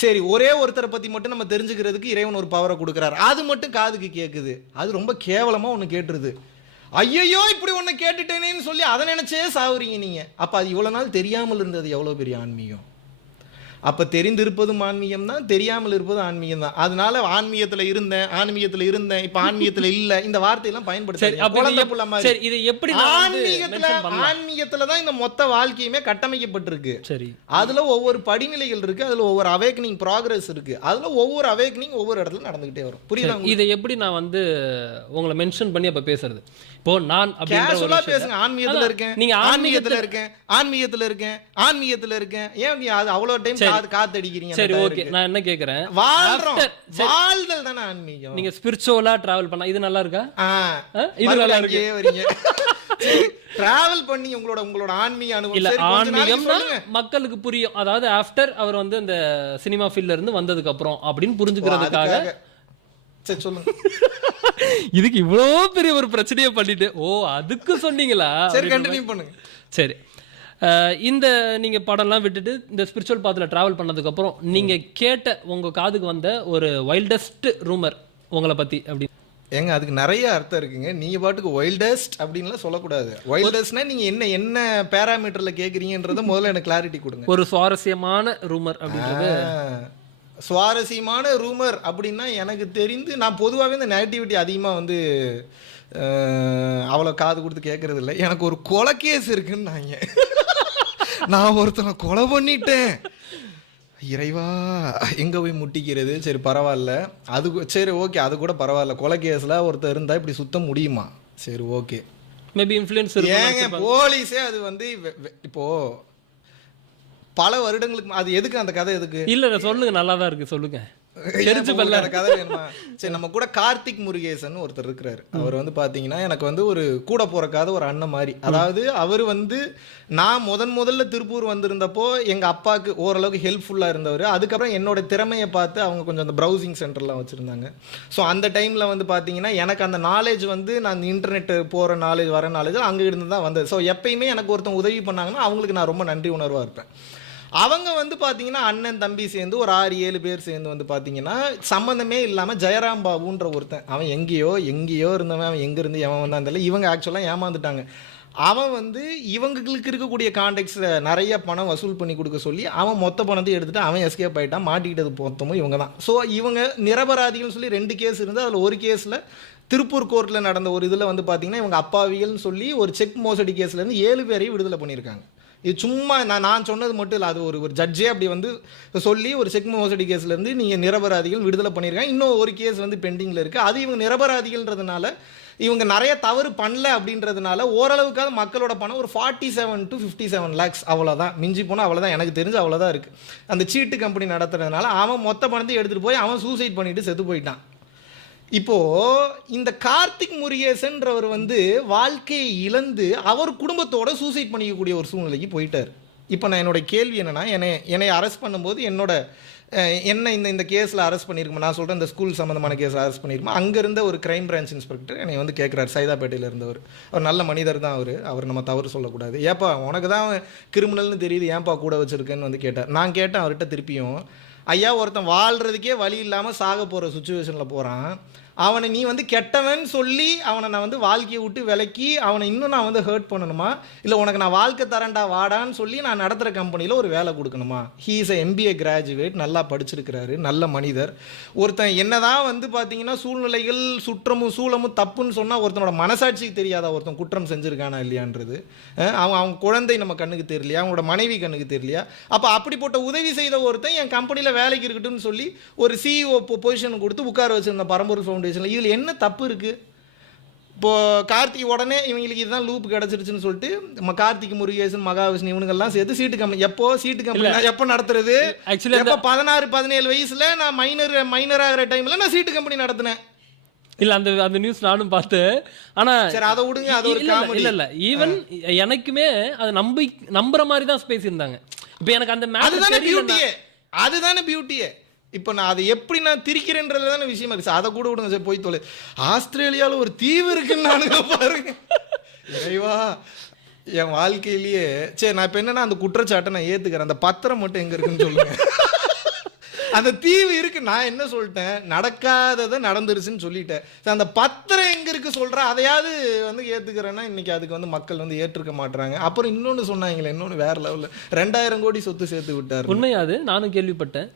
சரி, ஒரே ஒருத்தரை பற்றி மட்டும் நம்ம தெரிஞ்சுக்கிறதுக்கு இறைவன் ஒரு பவரை கொடுக்குறாரு, அது மட்டும் காதுக்கு கேட்குது. அது ரொம்ப கேவலமாக ஒன்று கேட்டுருது. ஐயோ இப்படி ஒன்று கேட்டுட்டேனேன்னு சொல்லி அதை நினச்சே சாவுறீங்க நீங்கள். அப்போ அது இவ்வளோ நாள் தெரியாமல் இருந்தது எவ்வளோ பெரிய ஆன்மீகம். அப்ப தெரிந்திருப்பதும் ஆன்மீகம் தான், தெரியாமல் இருப்பதும் ஆன்மீகம் தான். அதனால ஆன்மீகத்துல இருந்தேன் இப்ப ஆன்மீகத்துல இல்ல, இந்த வார்த்தையெல்லாம் சரி, பயன்படுத்த அப்ப குழந்தை இது புள்ள சரி, மாதிரி. இதை எப்படி நான் வந்து ஆன்மீகத்துல mention பண்ணலாம்? ஆன்மீகத்துல தான் இந்த மொத்த வாழ்க்கையுமே கட்டமைக்கப்பட்டிருக்கு. சரி, அதுல ஒவ்வொரு படிநிலைகள் இருக்கு, அதுல ஒவ்வொரு அவேக்கனிங் ப்ராக்ரஸ் இருக்கு, அதுல ஒவ்வொரு அவேக்கனிங் ஒவ்வொரு இடத்துல நடந்துகிட்டே வரும். புரியுதா உங்களுக்கு? இதை எப்படி நான் வந்து உங்களை மென்ஷன் பண்ணி அப்ப பேசுறது? இப்போ நான் அப்படின்ற ஒரு கேஷுவலா விஷயத்தை- பேசுங்க. ஆன்மீகத்துல அதான், இருக்கேன், நீங்க ஆன்மீகத்துல இருக்கேன். ஏன் நீ அது அவ்வளவு டைம் காத்தடிக்கிறீங்க? சரி, ஓகே, நான் என்ன கேக்குறேன், வாழ்றோம், After- வாழ்தல் தானே ஆன்மீகம். நீங்க ஸ்பிரிச்சுவலா டிராவல் பண்ணா இது நல்லா இருக்கா? ஆ, இது நல்லா மறுபடியும் இருக்கு. அங்கேயே வரீங்க. டிராவல் பண்ணி உங்களோட ஆன்மீக அனுபவம். இல்ல, சரி, கொஞ்ச நாளைக்கு ஆன்மீகம்னா சொல்லுங்க. மக்களுக்கு புரியும். அதாவது ஆஃப்டர் அவர் வந்து அந்த சினிமா ஃபீல்ட்ல இருந்து வந்ததுக்கு அப்புறம் அப்படின்னு புரிஞ்சுக்கிறதுக்காக. அதுக்காக. சரி, சொல்லுங்க. இதுக்கு இவ்வளோ பெரிய ஒரு பிரச்சனையை பண்ணிட்டு, ஓ அதுக்கு சொன்னீங்களா? சரி, கண்டினியூ பண்ணுங்க. சரி, இந்த நீங்க படம்லாம் விட்டுட்டு இந்த ஸ்பிரிச்சுவல் பாத்தில் டிராவல் பண்ணதுக்கு அப்புறம் நீங்க கேட்ட உங்க காதுக்கு வந்த ஒரு வைல்டஸ்ட் ரூமர் உங்களை பத்தி அப்படி? ஏங்க, அதுக்கு நிறைய அர்த்தம் இருக்குங்க. நீங்க பாட்டுக்கு வைல்டஸ்ட் அப்படின்லாம் சொல்லக்கூடாது. வைல்டஸ்ட்னா நீங்க என்ன பேராமீட்டர்ல கேக்குறீங்கன்றத முதல்ல எனக்கு கிளாரிட்டி கொடுங்க. ஒரு சுவாரஸ்யமான ரூமர் அப்படின்றது. சுவாரஸ்யமான ரூமர் அப்படின்னா எனக்கு தெரிந்து நான் பொதுவாகவே இந்த நெகட்டிவிட்டி அதிகமாக வந்து அவ்வளோ காது கொடுத்து கேட்கறது இல்லை. எனக்கு ஒரு கொலை கேஸ் இருக்குன்னு நான் ஒருத்தனை கொலை பண்ணிட்டேன், இறைவா எங்கே போய் முட்டிக்கிறது? சரி, பரவாயில்ல, அது சரி, ஓகே, அது கூட பரவாயில்ல. கொலை கேஸில் ஒருத்தர் இருந்தால் இப்படி சுத்த முடியுமா? சரி, ஓகே. மேபி இன்ஃப்ளூயன்ஸ் ஏங்க போலீஸே அது வந்து இப்போ பல வருடங்களுக்கு அது எதுக்கு அந்த கதை எதுக்கு? இல்ல, சொல்லுங்க, நல்லா தான் இருக்கு, சொல்லுங்க. தெரிஞ்சு பல்ல கதை வேணுமா? சரி, நம்ம கூட கார்த்திக் முருகேசன் ஒருத்தர் இருக்கிறாரு. அவர் வந்து பாத்தீங்கன்னா எனக்கு வந்து ஒரு கூட போறக்காத ஒரு அண்ணன் மாதிரி. அதாவது அவர் வந்து நான் முதல்ல திருப்பூர் வந்திருந்தப்போ எங்க அப்பாவுக்கு ஓரளவுக்கு ஹெல்ப்ஃபுல்லா இருந்தவர். அதுக்கப்புறம் என்னோட திறமையை பார்த்து அவங்க கொஞ்சம் அந்த ப்ரௌசிங் சென்டர்லாம் வச்சிருந்தாங்க. ஸோ அந்த டைம்ல வந்து பாத்தீங்கன்னா எனக்கு அந்த நாலேஜ் வந்து நான் இன்டர்நெட் போற நாலேஜ் வர நாலேஜ் அங்க இருந்து தான் வந்தது. ஸோ எப்பயுமே எனக்கு ஒருத்தன் உதவி பண்ணாங்கன்னா அவங்களுக்கு நான் ரொம்ப நன்றி உணர்வா இருப்பேன். அவங்க வந்து பார்த்தீங்கன்னா அண்ணன் தம்பி சேர்ந்து ஒரு 6-7 பேர் சேர்ந்து வந்து பார்த்தீங்கன்னா சம்மந்தமே இல்லாமல் ஜெயராம் பாபுன்ற ஒருத்தன், அவன் எங்கேயோ இருந்தவன், அவன் எங்கேருந்து எவன் வந்தான் தெரியல. இவங்க ஆக்சுவலாக ஏமாந்துட்டாங்க. அவன் வந்து இவங்களுக்கு இருக்கக்கூடிய கான்டெக்ட்ஸில் நிறைய பணம் வசூல் பண்ணி கொடுக்க சொல்லி அவன் மொத்த பணத்தையும் எடுத்துகிட்டு அவன் எஸ்கேப் ஆகிட்டான். மாட்டிக்கிட்டது மொத்தமும் இவங்க தான். ஸோ இவங்க நிரபராதிகள்னு சொல்லி 2 கேஸ் இருந்து அதில் ஒரு கேஸில் திருப்பூர் கோர்ட்டில் நடந்த ஒரு இதில் வந்து பார்த்தீங்கன்னா இவங்க அப்பாவிகள்னு சொல்லி ஒரு செக் மோசடி கேஸ்லேருந்து 7 பேரையும் விடுதலை பண்ணியிருக்காங்க. இது சும்மா நான் சொன்னது மட்டும் இல்லை, அது ஒரு ஜட்ஜே அப்படி வந்து சொல்லி ஒரு செக் மோசடி கேஸ்லேருந்து நீங்கள் நிரபராதிகள் விடுதலை பண்ணியிருக்காங்க. இன்னும் ஒரு கேஸ் வந்து பெண்டிங்கில் இருக்குது. அது இவங்க நிரபராதிகள்ன்றதுனால இவங்க நிறைய தவறு பண்ணல அப்படின்றதுனால ஓரளவுக்காக மக்களோட பணம் ஒரு 47 to 57 lakhs அவ்வளோதான், மிஞ்சி போனால் அவ்வளோதான், எனக்கு தெரிஞ்சு அவ்வளோதான் இருக்குது. அந்த சீட்டு கம்பெனி நடத்துறதுனால அவன் மொத்த பணத்தையும் எடுத்துகிட்டு போய் அவன் சூசைட் பண்ணிட்டு செத்து போயிட்டான். இப்போ இந்த கார்த்திக் முருகேசன்றவர் வந்து வாழ்க்கையை இழந்து அவர் குடும்பத்தோட சூசைட் பண்ணிக்கக்கூடிய ஒரு சூழ்நிலைக்கு போயிட்டார். இப்போ நான் என்னோட கேள்வி என்னன்னா, என்னை அரெஸ்ட் பண்ணும்போது என்ன இந்த கேஸில் அரெஸ்ட் பண்ணியிருக்கோம், நான் சொல்கிறேன் இந்த ஸ்கூல் சம்மந்தமான கேஸில் அரெஸ்ட் பண்ணியிருக்கோம். அங்கே இருந்த ஒரு கிரைம் பிரான்ச் இன்ஸ்பெக்டர் என்னை வந்து கேட்குறாரு, சைதாப்பேட்டையில் இருந்தவர். அவர் நல்ல மனிதர் தான், அவர் நம்ம தவறு சொல்லக்கூடாது. ஏப்பா உனக்கு தான் கிரிமினல்னு தெரியுது, ஏன்பா கூட வச்சுருக்கேன்னு வந்து கேட்டார். நான் கேட்டேன் அவர்கிட்ட திருப்பியும், ஐயா ஒருத்தன் வாழ்கிறதுக்கே வழி இல்லாமல் சாக போகிற சுச்சுவேஷனில் போகிறான், அவனை நீ வந்து கெட்டவன் சொல்லி அவனை நான் வந்து வாழ்க்கையை விட்டு விலக்கி அவனை இன்னும் நான் வந்து ஹர்ட் பண்ணணுமா, இல்லை உனக்கு நான் வாழ்க்கை தரேன்டா வாடான்னு சொல்லி நான் நடத்துகிற கம்பெனியில் ஒரு வேலை கொடுக்கணுமா? He is a MBA graduate, நல்லா படிச்சிருக்கிறாரு, நல்ல மனிதர். ஒருத்தன் என்னதான் வந்து பார்த்தீங்கன்னா சூழ்நிலைகள் சுற்றமும் சூழமும் தப்புன்னு சொன்னால் ஒருத்தனோட மனசாட்சிக்கு தெரியாதா ஒருத்தன் குற்றம் செஞ்சுருக்கானா இல்லையான்றது? அவங்க குழந்தை நம்ம கண்ணுக்கு தெரியலையா, அவங்களோட மனைவி கண்ணுக்கு தெரியலையா? அப்போ அப்படிப்பட்ட உதவி செய்த ஒருத்தன் என் கம்பெனியில் வேலைக்கு இருக்கட்டும்னு சொல்லி ஒரு CEO பொசிஷன் கொடுத்து உட்கார வச்சிருந்த பரம்பொருள் ஃபவுண்டேஷன், இதில் என்ன தப்பு இருக்கு? இப்போ கார்த்திக் உடனே இவங்களுக்கு இதுதான் லூப் கிடைச்சிருச்சுன்னு சொல்லிட்டு கார்த்திக் முருகேசன் மகாவிஷ்ணு இவனுங்கெல்லாம் சேர்த்து சீட்டு கம்பெனி சீட்டு கம்பெனி எப்போ நடத்துறது? ஆக்சுவலி 16-17 வயசுல நான் மைனர் ஆகிற டைம்ல நான் சீட்டு கம்பெனி நடத்தினேன். இல்ல, அந்த நியூஸ் நானும் பார்த்தேன். ஆனா சரி, அதை விடுங்க, அது ஒரு காமெடி. இல்ல ஈவன் எனக்குமே அது நம்புற மாதிரி தான் பேசியிருந்தாங்க. இப்போ எனக்கு அந்த அதுதானே பியூட்டியே. இப்போ நான் அதை எப்படி நான் திரிக்கிறேன்றது தானே விஷயமா இருக்கு. அதை கூட விடுங்க சார், போய் தொலை. ஆஸ்திரேலியாவில் ஒரு தீவு இருக்குன்னு நானுங்க பாருங்க. இறைவா, என் வாழ்க்கையிலேயே சரி நான் இப்போ என்னன்னா அந்த குற்றச்சாட்டை நான் ஏற்றுக்கிறேன். அந்த பத்திரம் மட்டும் எங்கே இருக்குன்னு சொல்லுங்க. அந்த தீவு இருக்கு. நான் என்ன சொல்லிட்டேன், நடக்காததை நடந்துருச்சுன்னு சொல்லிட்டேன். அந்த பத்திரம் எங்க இருக்கு சொல்றேன், அதையாவது வந்து ஏத்துக்கிறேன்னா இன்னைக்கு அதுக்கு வந்து மக்கள் வந்து ஏற்றுக்க மாட்டாங்க. அப்புறம் இன்னொன்னு சொன்னாங்களே, இன்னொன்னு வேற லெவல்ல 2000 கோடி சொத்து சேர்த்து விட்டாரு. உண்மையாது, நானும் கேள்விப்பட்டேன்.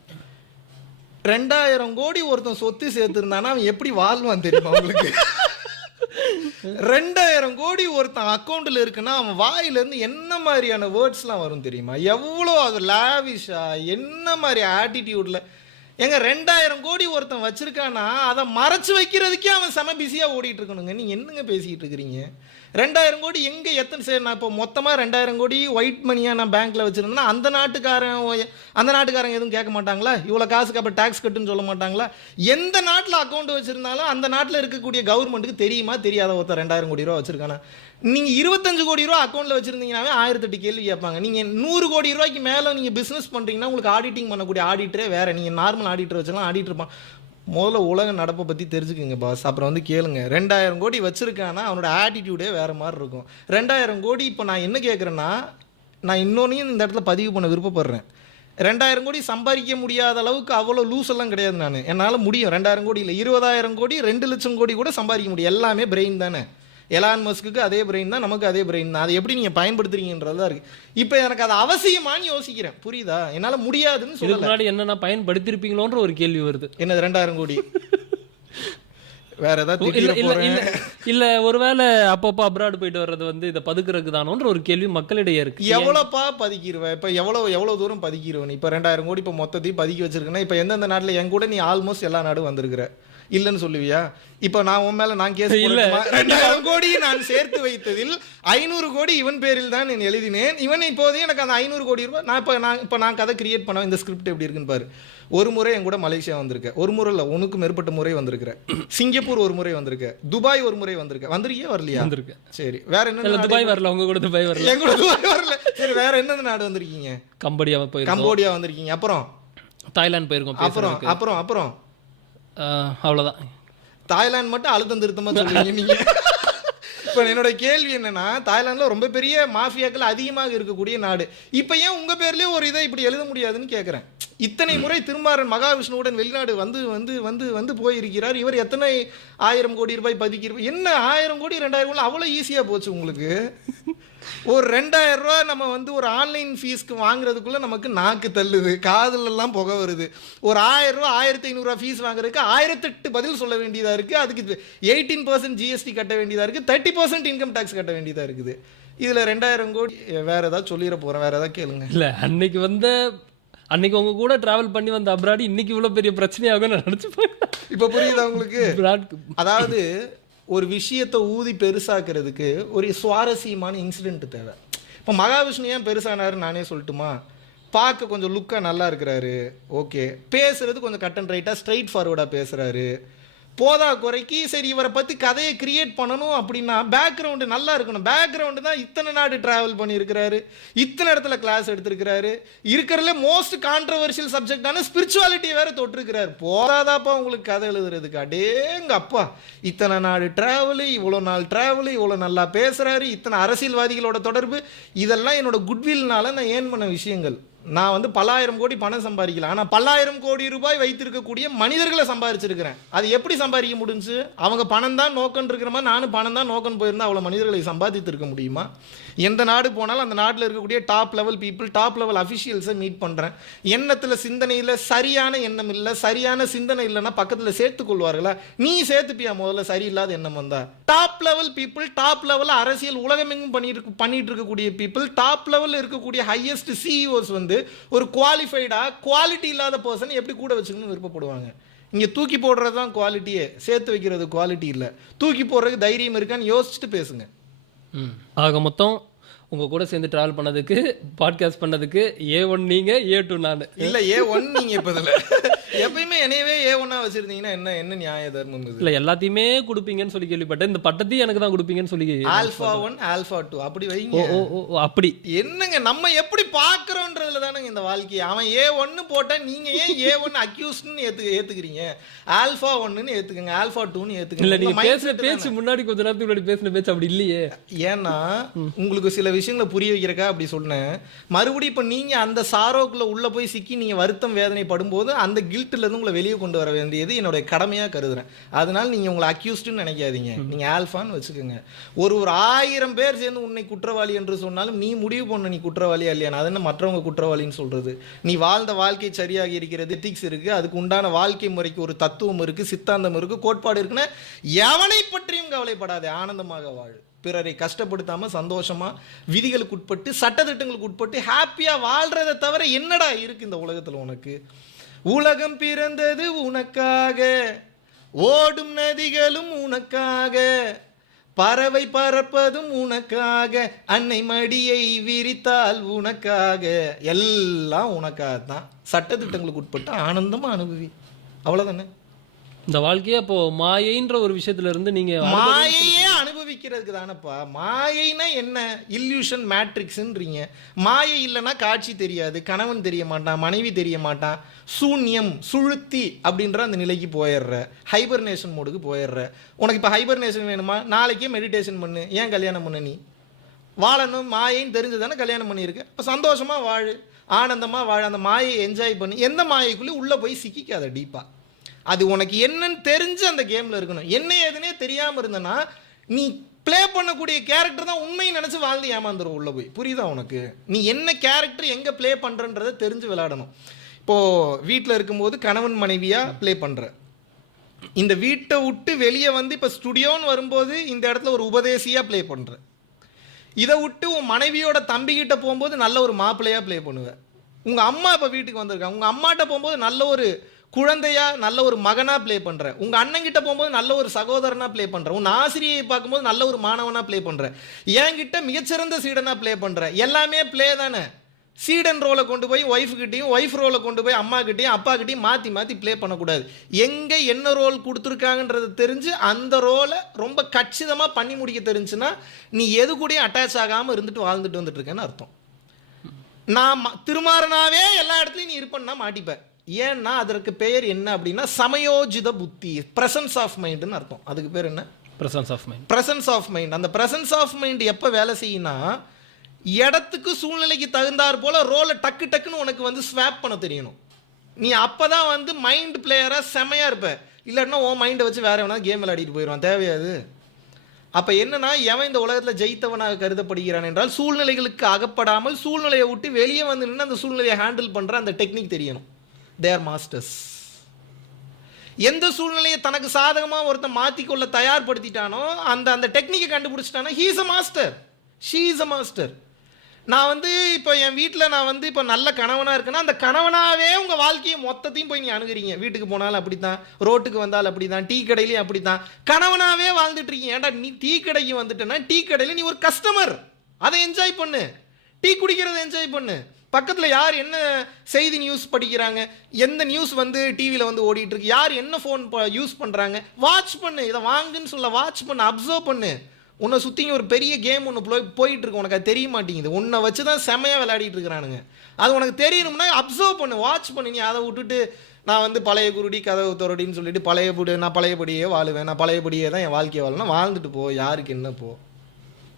2000 கோடி ஒருத்தன் சொத்து சேர்த்துருந்தானா அவன் எப்படி வாழ்வான் தெரியுமா உங்களுக்கு? 2000 கோடி ஒருத்தன் அக்கௌண்ட்ல இருக்குன்னா அவன் வாயில இருந்து என்ன மாதிரியான வேர்ட்ஸ்லாம் வரும் தெரியுமா? எவ்வளோ அது லாவிஷா, என்ன மாதிரி ஆட்டிடியூட்ல. எங்க 2000 கோடி ஒருத்தன் வச்சிருக்கானா அதை மறைச்சு வைக்கிறதுக்கே அவன் செம பிஸியா ஓடிட்டு இருக்கணுங்க. நீங்க என்னங்க பேசிட்டு இருக்கிறீங்க? 2000 கோடி எங்க எத்தனை சரி, நான் இப்போ மொத்தமாக 2000 கோடி ஒயிட் மணியாக நான் பேங்க்ல வச்சிருந்தேன்னா அந்த நாட்டுக்காரங்க எதுவும் கேட்க மாட்டாங்களா? இவ்வளோ காசுக்கு அப்போ டேக்ஸ் கட்டுன்னு சொல்ல மாட்டாங்களா? எந்த நாட்டில் அக்கௌண்ட் வச்சிருந்தாலும் அந்த நாட்டில் இருக்கக்கூடிய கவர்மெண்ட்டுக்கு தெரியுமா தெரியாத ஒருத்தர் 2000 கோடி ரூபா வச்சிருக்கானா? நீங்கள் 25 கோடி ரூபா அக்கௌண்ட்டில் வச்சிருந்தீங்கன்னாவே 1008 கேள்வி கேட்பாங்க. நீங்கள் 100 கோடி ரூபாய்க்கு மேலே நீங்கள் பிஸ்னஸ் பண்ணுறீங்கன்னா உங்களுக்கு ஆடிட்டிங் பண்ணக்கூடிய ஆடிட்டரே வேறு. நீங்கள் நார்மல் ஆடிட்டர் வச்சலாம் ஆடிட்டர் முதல்ல உலக நடப்பை பற்றி தெரிஞ்சுக்குங்க பாஸ். அப்புறம் வந்து கேளுங்க. 2000 கோடி வச்சுருக்கானா அவனோட ஆட்டிடியூடே வேறு மாதிரி இருக்கும். 2000 கோடி இப்போ நான் என்ன கேட்குறேன்னா, நான் இன்னொன்னையும் இந்த இடத்துல பதிவு பண்ண விருப்பப்படுறேன். 2000 கோடி சம்பாதிக்க முடியாத அளவுக்கு அவ்வளோ லூஸ் எல்லாம் கிடையாது. நான் என்னால் முடியும். 2000 கோடி இல்லை, 20,000 கோடி 2 லட்சம் கோடி கூட சம்பாதிக்க முடியும். எல்லாமே பிரெயின் தானே. எலான் மஸ்க்கு அதே பிரெயின் தான், நமக்கு அதே பிரெயின் தான். அதை எப்படி நீங்கள் பயன்படுத்துறீங்கன்றதா இருக்கு. இப்போ எனக்கு அது அவசியமானு யோசிக்கிறேன். புரியுதா? என்னால் முடியாதுன்னு சொல்ல. முன்னாடி என்னென்ன பயன்படுத்திருப்பீங்களோன்ற ஒரு கேள்வி வருது. என்னது 2000 கோடி வேற ஏதாவது இல்ல ஒருவேளை அப்பப்போ அப்ராட் போயிட்டு வர்றது வந்து இதை பதுக்குறதுக்கு தானோன்ற ஒரு கேள்வி மக்களிடையே இருக்கு. எவ்வளோப்பா பதுக்கிடுவேன்? இப்போ எவ்வளோ தூரம் பதுக்கிடுவேன்? இப்போ 2000 கோடி இப்போ மொத்தத்தையும் பதுக்கி வச்சிருக்கேன்னா இப்போ எந்தெந்த நாட்டில் என் கூட நீ ஆல்மோஸ்ட் எல்லா நாடும் வந்திருக்கிற இல்லைன்னு சொல்லுவியா? இப்போ நான் உன் மேல நான் கேஸ் இல்ல. 2000 கோடி நான் சேர்த்து வைத்ததில் 500 கோடி இவன் பேரில் தான் நான் எழுதினேன். இவன் இப்போதே எனக்கு அந்த 500 கோடி ரூபாய் நான் கதை கிரியேட் பண்ண இந்த ஸ்கிரிப்ட் எப்படி இருக்குன்னு பாரு. ஒரு முறை என் கூட மலேசியா வந்திருக்கேன். ஒரு முறை இல்லை, உனக்கு மேற்பட்ட முறை வந்திருக்கிறேன். சிங்கப்பூர் ஒரு முறை வந்திருக்கேன். துபாய் ஒரு முறை வந்திருக்கேன். வந்திருக்கியா வரலையா? வந்திருக்கேன். சரி, வேற என்ன? துபாய் வரல, உங்க கூட துபாய் வரல. என் கூட துபாய் வரல. சரி, வேற எந்தெந்த நாடு வந்திருக்கீங்க? கம்போடியா வந்திருக்கீங்க. அப்புறம் தாய்லாந்து போயிருக்கோம். அப்புறம் அவ்வளோதான். தாய்லாந்து மட்டும் அழுத்தம் திருத்தமா சொல்லுவீங்க நீங்க. இப்போ என்னோட கேள்வி என்னன்னா, தாய்லாந்துல ரொம்ப பெரிய மாஃபியாக்கள் அதிகமாக இருக்கக்கூடிய நாடு. இப்போ ஏன் உங்க பேர்லயே ஒரு இதை இப்படி எழுத முடியாதுன்னு கேட்குறேன். இத்தனை முறை திருமாறன் மகாவிஷ்ணுவுடன் வெளிநாடு வந்து வந்து வந்து வந்து போயிருக்கிறார். இவர் எத்தனை 1000 கோடி ரூபாய் பதுக்கியிருப்பார். என்ன 1000 கோடி 2000 கோடி அவ்வளோ ஈஸியாக போச்சு உங்களுக்கு? ஒரு 2000 ரூபா நம்ம வந்து ஒரு ஆன்லைன் ஃபீஸ்க்கு வாங்குறதுக்குள்ள நமக்கு நாக்கு தள்ளுது, காதலெல்லாம் புகை வருது. ஒரு 1000 ரூபா 1500 ரூபா ஃபீஸ் வாங்குறதுக்கு 1008 பதில் சொல்ல வேண்டியதாக இருக்குது. அதுக்கு 18% ஜிஎஸ்டி கட்ட வேண்டியதாக இருக்குது, 30% இன்கம் டேக்ஸ் கட்ட வேண்டியதாக இருக்குது. இதில் 2000 கோடி வேற ஏதாவது சொல்லிட போகிறேன். வேற ஏதாவது கேளுங்க. இல்லை, அன்னைக்கு உங்க கூட டிராவல் பண்ணி வந்த அப்ராடி இன்னைக்கு இவ்வளோ பெரிய பிரச்சனையாகும் நான் நினச்சிப்பேன். இப்போ புரியுதா உங்களுக்கு? அதாவது ஒரு விஷயத்தை ஊதி பெருசாக்குறதுக்கு ஒரு சுவாரஸ்யமான இன்சிடென்ட் தேவை. இப்போ மகாவிஷ்ணு ஏன் பெருசானாரு நானே சொல்லட்டுமா? பார்க்க கொஞ்சம் லுக்காக நல்லா இருக்கிறாரு, ஓகே. பேசுறது கொஞ்சம் கட் அண்ட் ரைட்டாக ஸ்ட்ரைட் ஃபார்வர்டாக பேசுகிறாரு. போதா குறைக்கு சரி இவரை பற்றி கதையை கிரியேட் பண்ணணும் அப்படின்னா பேக்ரவுண்டு நல்லா இருக்கணும். பேக்ரவுண்டு தான் இத்தனை நாடு ட்ராவல் பண்ணியிருக்கிறாரு, இத்தனை இடத்துல கிளாஸ் எடுத்திருக்கிறாரு, இருக்கிறதுல மோஸ்ட் கான்ட்ரவர்ஷியல் சப்ஜெக்டான ஸ்பிரிச்சுவாலிட்டியை வேற தொட்டிருக்கிறாரு. போதாதாப்பா உங்களுக்கு கதை எழுதுறதுக்கு? அடேங்க அப்பா, இத்தனை நாடு ட்ராவலு, இவ்வளோ நாள் ட்ராவலு, இவ்வளோ நல்லா பேசுகிறாரு, இத்தனை அரசியல்வாதிகளோட தொடர்பு, இதெல்லாம் என்னோட குட்வில்னால நான் ஏன் பண்ண விஷயங்கள். நான் வந்து பல்லாயிரம் கோடி பணம் சம்பாதிக்கலாம், ஆனால் 10,000 கோடி ரூபாய் வைத்திருக்கக்கூடிய மனிதர்களை சம்பாதிச்சிருக்கிறேன். அது எப்படி சம்பாதிக்க முடிஞ்சு? அவங்க பணம் தான் நோக்கன் இருக்கிற மாதிரி நானும் பணம் தான் நோக்கன் போயிருந்தா அவ்வளோ மனிதர்களை சம்பாதித்திருக்க முடியுமா? எந்த நாடு போனாலும் அந்த நாட்டில் இருக்கக்கூடிய top level people, top level அஃபிஷியல்ஸை மீட் பண்ணுறேன். எண்ணத்தில் சிந்தனையில் சரியான எண்ணம் இல்லை, சரியான சிந்தனை இல்லைன்னா பக்கத்தில் சேர்த்துக்கொள்வார்களா? நீ சேர்த்துப்பியா முதல்ல சரியில்லாத எண்ணம் வந்தா? டாப் லெவல் பீப்புள், டாப் லெவலில் அரசியல் உலகமெங்கும் பண்ணிட்டு இருக்கக்கூடிய பீப்புள், டாப் லெவலில் இருக்கக்கூடிய ஹையஸ்ட் சிஇஓஸ் வந்து ஒரு குவாலிஃபைடாக குவாலிட்டி இல்லாத பர்சன் எப்படி கூட வச்சுக்கணும்னு விருப்பப்படுவாங்க? இங்கே தூக்கி போடுறது தான் குவாலிட்டியே, சேர்த்து வைக்கிறது குவாலிட்டி இல்லை. தூக்கி போடுறதுக்கு தைரியம் இருக்கான்னு யோசிச்சுட்டு பேசுங்க. ஆக மொத்தம் உங்க கூட சேர்ந்து டிராவல் பண்ணதுக்கு, பாட்காஸ்ட் பண்ணதுக்கு A1 நீங்க, A2 நான். இல்ல A1 நீங்க. இப்ப இதுல எப்பயுமே என்னையவே A1 வச்சிருந்தீங்கன்னா என்ன நியாய தர்மம் இது? இல்ல எல்லாத்தையுமே கொடுப்பீங்கன்னு சொல்லி கேள்விப்பட்டேன். இந்த பட்டத்தையும் எனக்கு தான் கொடுப்பீங்கன்னு சொல்லி. ஆல்பா 1 ஆல்பா 2 அப்படி வைங்க. அப்படி என்னங்க நம்ம எப்படி பாக்குறோம்ன்றதுல தானங்க இந்த வாழ்க்கை. அவன் A1 போட்டா நீங்க ஏன் A1 அக்யூஸ்ட்னு ஏத்துக்கிறீங்க? Alpha 1ன்னு ஏத்துக்கங்க, alpha 2ன்னு ஏத்துக்கங்க. இல்ல நீங்க பேசுற பேச்சு முன்னாடி கொஞ்ச நேரத்துக்கு முன்னாடி பேசின பேச்சு அப்படி இல்லையே. ஏன்னா உங்களுக்கு சில விஷயங்களை புரிய வைக்கிறக்கா அப்படி சொன்னேன். மறுபடியும் இப்போ நீங்கள் அந்த சாரோக்குள்ளே உள்ளே போய் சிக்கி நீங்கள் வருத்தம் வேதனை படும்போது அந்த கில்ட்டிலேருந்து உங்களை வெளியே கொண்டு வர வேண்டியது என்னுடைய கடமையாக கருதுறேன். அதனால் நீங்கள் உங்களை அக்யூஸ்டுன்னு நினைக்காதீங்க, நீங்கள் ஆல்ஃபான்னு வச்சுக்கோங்க. ஒரு 1000 பேர் சேர்ந்து உன்னை குற்றவாளி என்று சொன்னாலும் நீ முடிவு பண்ண நீ குற்றவாளியா இல்லையா. அது என்ன மற்றவங்க குற்றவாளின்னு சொல்கிறது? நீ வாழ்ந்த வாழ்க்கை சரியாக இருக்கிறது, எத்திக்ஸ் இருக்குது, அதுக்கு உண்டான வாழ்க்கை முறைக்கு ஒரு தத்துவம் இருக்குது, சித்தாந்தம் இருக்குது, கோட்பாடு இருக்குன்னா எவனை பற்றியும் கவலைப்படாதே, ஆனந்தமாக வாழு. பிறரை கஷ்டப்படுத்தாம சந்தோஷமா விதிகளுக்கு உட்பட்டு சட்டத்திட்டங்களுக்கு உட்பட்டு ஹாப்பியா வாழ்றதை தவிர என்னடா இருக்கு இந்த உலகத்துல உனக்கு? உலகம் பிறந்தது உனக்காக, ஓடும் நதிகளும் உனக்காக, பறவை பறப்பதும் உனக்காக, அன்னை மடியை விரித்தால் உனக்காக, எல்லாம் உனக்காக தான். சட்டத்திட்டங்களுக்கு உட்பட்டு ஆனந்தமா அனுபவி, அவ்வளவுதானே. இந்த வாழ்க்கையே அப்போ மாயைன்ற ஒரு விஷயத்துல இருந்து நீங்க மாயையே அனுபவிக்கிறதுக்கு தானப்பா. மாயைனா என்ன? இல்யூஷன் மேட்ரிக்ஸ்ன்றீங்க. மாயை இல்லைன்னா காட்சி தெரியாது, கணவன் தெரிய மாட்டான், மனைவி தெரிய மாட்டான், சூன்யம் சுழுத்தி அப்படின்ற அந்த நிலைக்கு போயிடுற, ஹைபர்னேஷன் மோடுக்கு போயிடுற. உனக்கு இப்போ ஹைபர்னேஷன் வேணுமா? நாளைக்கே மெடிடேஷன் பண்ணு. ஏன் கல்யாணம் பண்ண? நீ வாழணும் மாயைன்னு தெரிஞ்சு தானே கல்யாணம் பண்ணியிருக்கு. இப்போ சந்தோஷமா வாழு, ஆனந்தமா வாழ, அந்த மாயை என்ஜாய் பண்ணு. எந்த மாயைக்குள்ளே உள்ளே போய் சிக்கிக்காத டீப்பா. அது உனக்கு என்னன்னு தெரிஞ்சு அந்த கேமில் இருக்கணும். என்ன ஏதுனே தெரியாமல் இருந்தனா நீ ப்ளே பண்ணக்கூடிய கேரக்டர் தான் உண்மையை நினச்சி வாழ்ந்து ஏமாந்துடும் உள்ளே போய். புரியுதா உனக்கு? நீ என்ன கேரக்டர் எங்கே ப்ளே பண்ணுறன்றதை தெரிஞ்சு விளையாடணும். இப்போது வீட்டில் இருக்கும்போது கணவன் மனைவியாக ப்ளே பண்ணுற, இந்த வீட்டை விட்டு வெளியே வந்து இப்போ ஸ்டுடியோன்னு வரும்போது இந்த இடத்துல ஒரு உபதேசியாக ப்ளே பண்ணுற, இதை விட்டு உன் மனைவியோட தம்பிக்கிட்ட போகும்போது நல்ல ஒரு மாப்பிள்ளையாக ப்ளே பண்ணுவேன். உங்கள் அம்மா இப்போ வீட்டுக்கு வந்திருக்காங்க, உங்கள் அம்மாட்ட போகும்போது நல்ல ஒரு குழந்தையா நல்ல ஒரு மகனா ப்ளே பண்ற, உங்க அண்ணன் கிட்ட போகும்போது நல்ல ஒரு சகோதரனா ப்ளே பண்ற, உன் ஆசிரியை பார்க்கும்போது நல்ல ஒரு மாணவனா ப்ளே பண்ற, என்கிட்ட மிகச்சிறந்த சீடனா ப்ளே பண்ற. எல்லாமே ப்ளே தானே. சீடன் ரோலை கொண்டு போய் ஒய்ஃபு கிட்டையும், ஒய்ஃப் ரோலை கொண்டு போய் அம்மா கிட்டையும் அப்பா கிட்டையும் மாற்றி மாற்றி ப்ளே பண்ணக்கூடாது. எங்கே என்ன ரோல் கொடுத்துருக்காங்கன்றது தெரிஞ்சு அந்த ரோலை ரொம்ப கச்சிதமாக பண்ணி முடிக்க தெரிஞ்சுன்னா நீ எது கூடயும் அட்டாச் ஆகாமல் இருந்துட்டு வாழ்ந்துட்டு வந்துட்டு இருக்கேன்னு அர்த்தம். நான் திருமாறனாவே எல்லா இடத்துலையும் நீ இருப்பேன்னா மாட்டிப்பேன். ஏன்னா அதற்கு பெயர் என்ன அப்படின்னா சமயோஜித புத்தி, பிரசன்ஸ் ஆஃப் மைண்டுன்னு அர்த்தம். அதுக்கு பேர் என்ன? Presence of mind. Presence of mind. அந்த பிரசன்ஸ் ஆஃப் மைண்ட் எப்போ வேலை செய்யினா இடத்துக்கு சூழ்நிலைக்கு தகுந்தாற் போல ரோலை டக்கு டக்குன்னு உனக்கு வந்து ஸ்வாப் பண்ண தெரியணும். நீ அப்போ தான் வந்து மைண்ட் பிளேயராக செமையாக இருப்ப. இல்லைன்னா உன் மைண்டை வச்சு வேற எவனா கேம் விளையாடிட்டு போயிடுவான். தேவையாது. அப்போ என்னன்னா எவன் இந்த உலகத்தில் ஜெயித்தவனாக கருதப்படுகிறான் என்றால் சூழ்நிலைகளுக்கு அகப்படாமல் சூழ்நிலையை விட்டு வெளியே வந்து நின்று அந்த சூழ்நிலையை ஹேண்டில் பண்ணுற அந்த டெக்னிக் தெரியணும். தேர் மாஸ்டர்ஸ். எந்த சூழ்நிலையை தனக்கு சாதகமாக ஒருத்தன் மாற்றிக்கொள்ள தயார்படுத்திட்டானோ அந்த அந்த டெக்னிக்கை கண்டுபிடிச்சிட்டானோ he is a master, she is a master. நான் வந்து இப்போ என் வீட்டில் நான் வந்து இப்போ நல்ல கணவனாக இருக்கேன்னா அந்த கணவனாகவே உங்கள் வாழ்க்கையை மொத்தத்தையும் போய் நீ அணுகிறீங்க. வீட்டுக்கு போனாலும் அப்படி தான், ரோட்டுக்கு வந்தாலும் அப்படி தான், டீ கடையிலையும் அப்படி தான், கணவனாகவே வாழ்ந்துட்டு இருக்கீங்க. ஏன்டா நீ டீ கடைக்கு வந்துட்டேன்னா டீ கடையில் நீ ஒரு கஸ்டமர், அதை என்ஜாய் பண்ணு. டீ குடிக்கிறத என்ஜாய் பண்ணு. பக்கத்தில் யார் என்ன செய்தி நியூஸ் படிக்கிறாங்க, எந்த நியூஸ் வந்து டிவியில் வந்து ஓடிட்டு இருக்கு, யார் என்ன ஃபோன் யூஸ் பண்ணுறாங்க, வாட்ச் பண்ணு. இதை வாங்குன்னு சொல்ல வாட்ச் பண்ணு, அப்சர்வ் பண்ணு. உன்னை சுற்றிங்க ஒரு பெரிய கேம் ஒன்று போயிட்டு இருக்கு, உனக்கு அது தெரிய மாட்டேங்குது. உன்னை வச்சு தான் செமையாக விளையாடிட்டு இருக்கிறானுங்க. அது உனக்கு தெரியணும்னா அப்சர்வ் பண்ணு, வாட்ச் பண்ணு. நீ அதை விட்டுட்டு நான் வந்து பழைய குருடி கதவு துறடின்னு சொல்லிட்டு நான் பழையபடியே வாழுவேன், நான் பழையபடியே தான் என் வாழ்க்கையை வாழணும், வாழ்ந்துட்டு போ, யாருக்கு என்ன போ.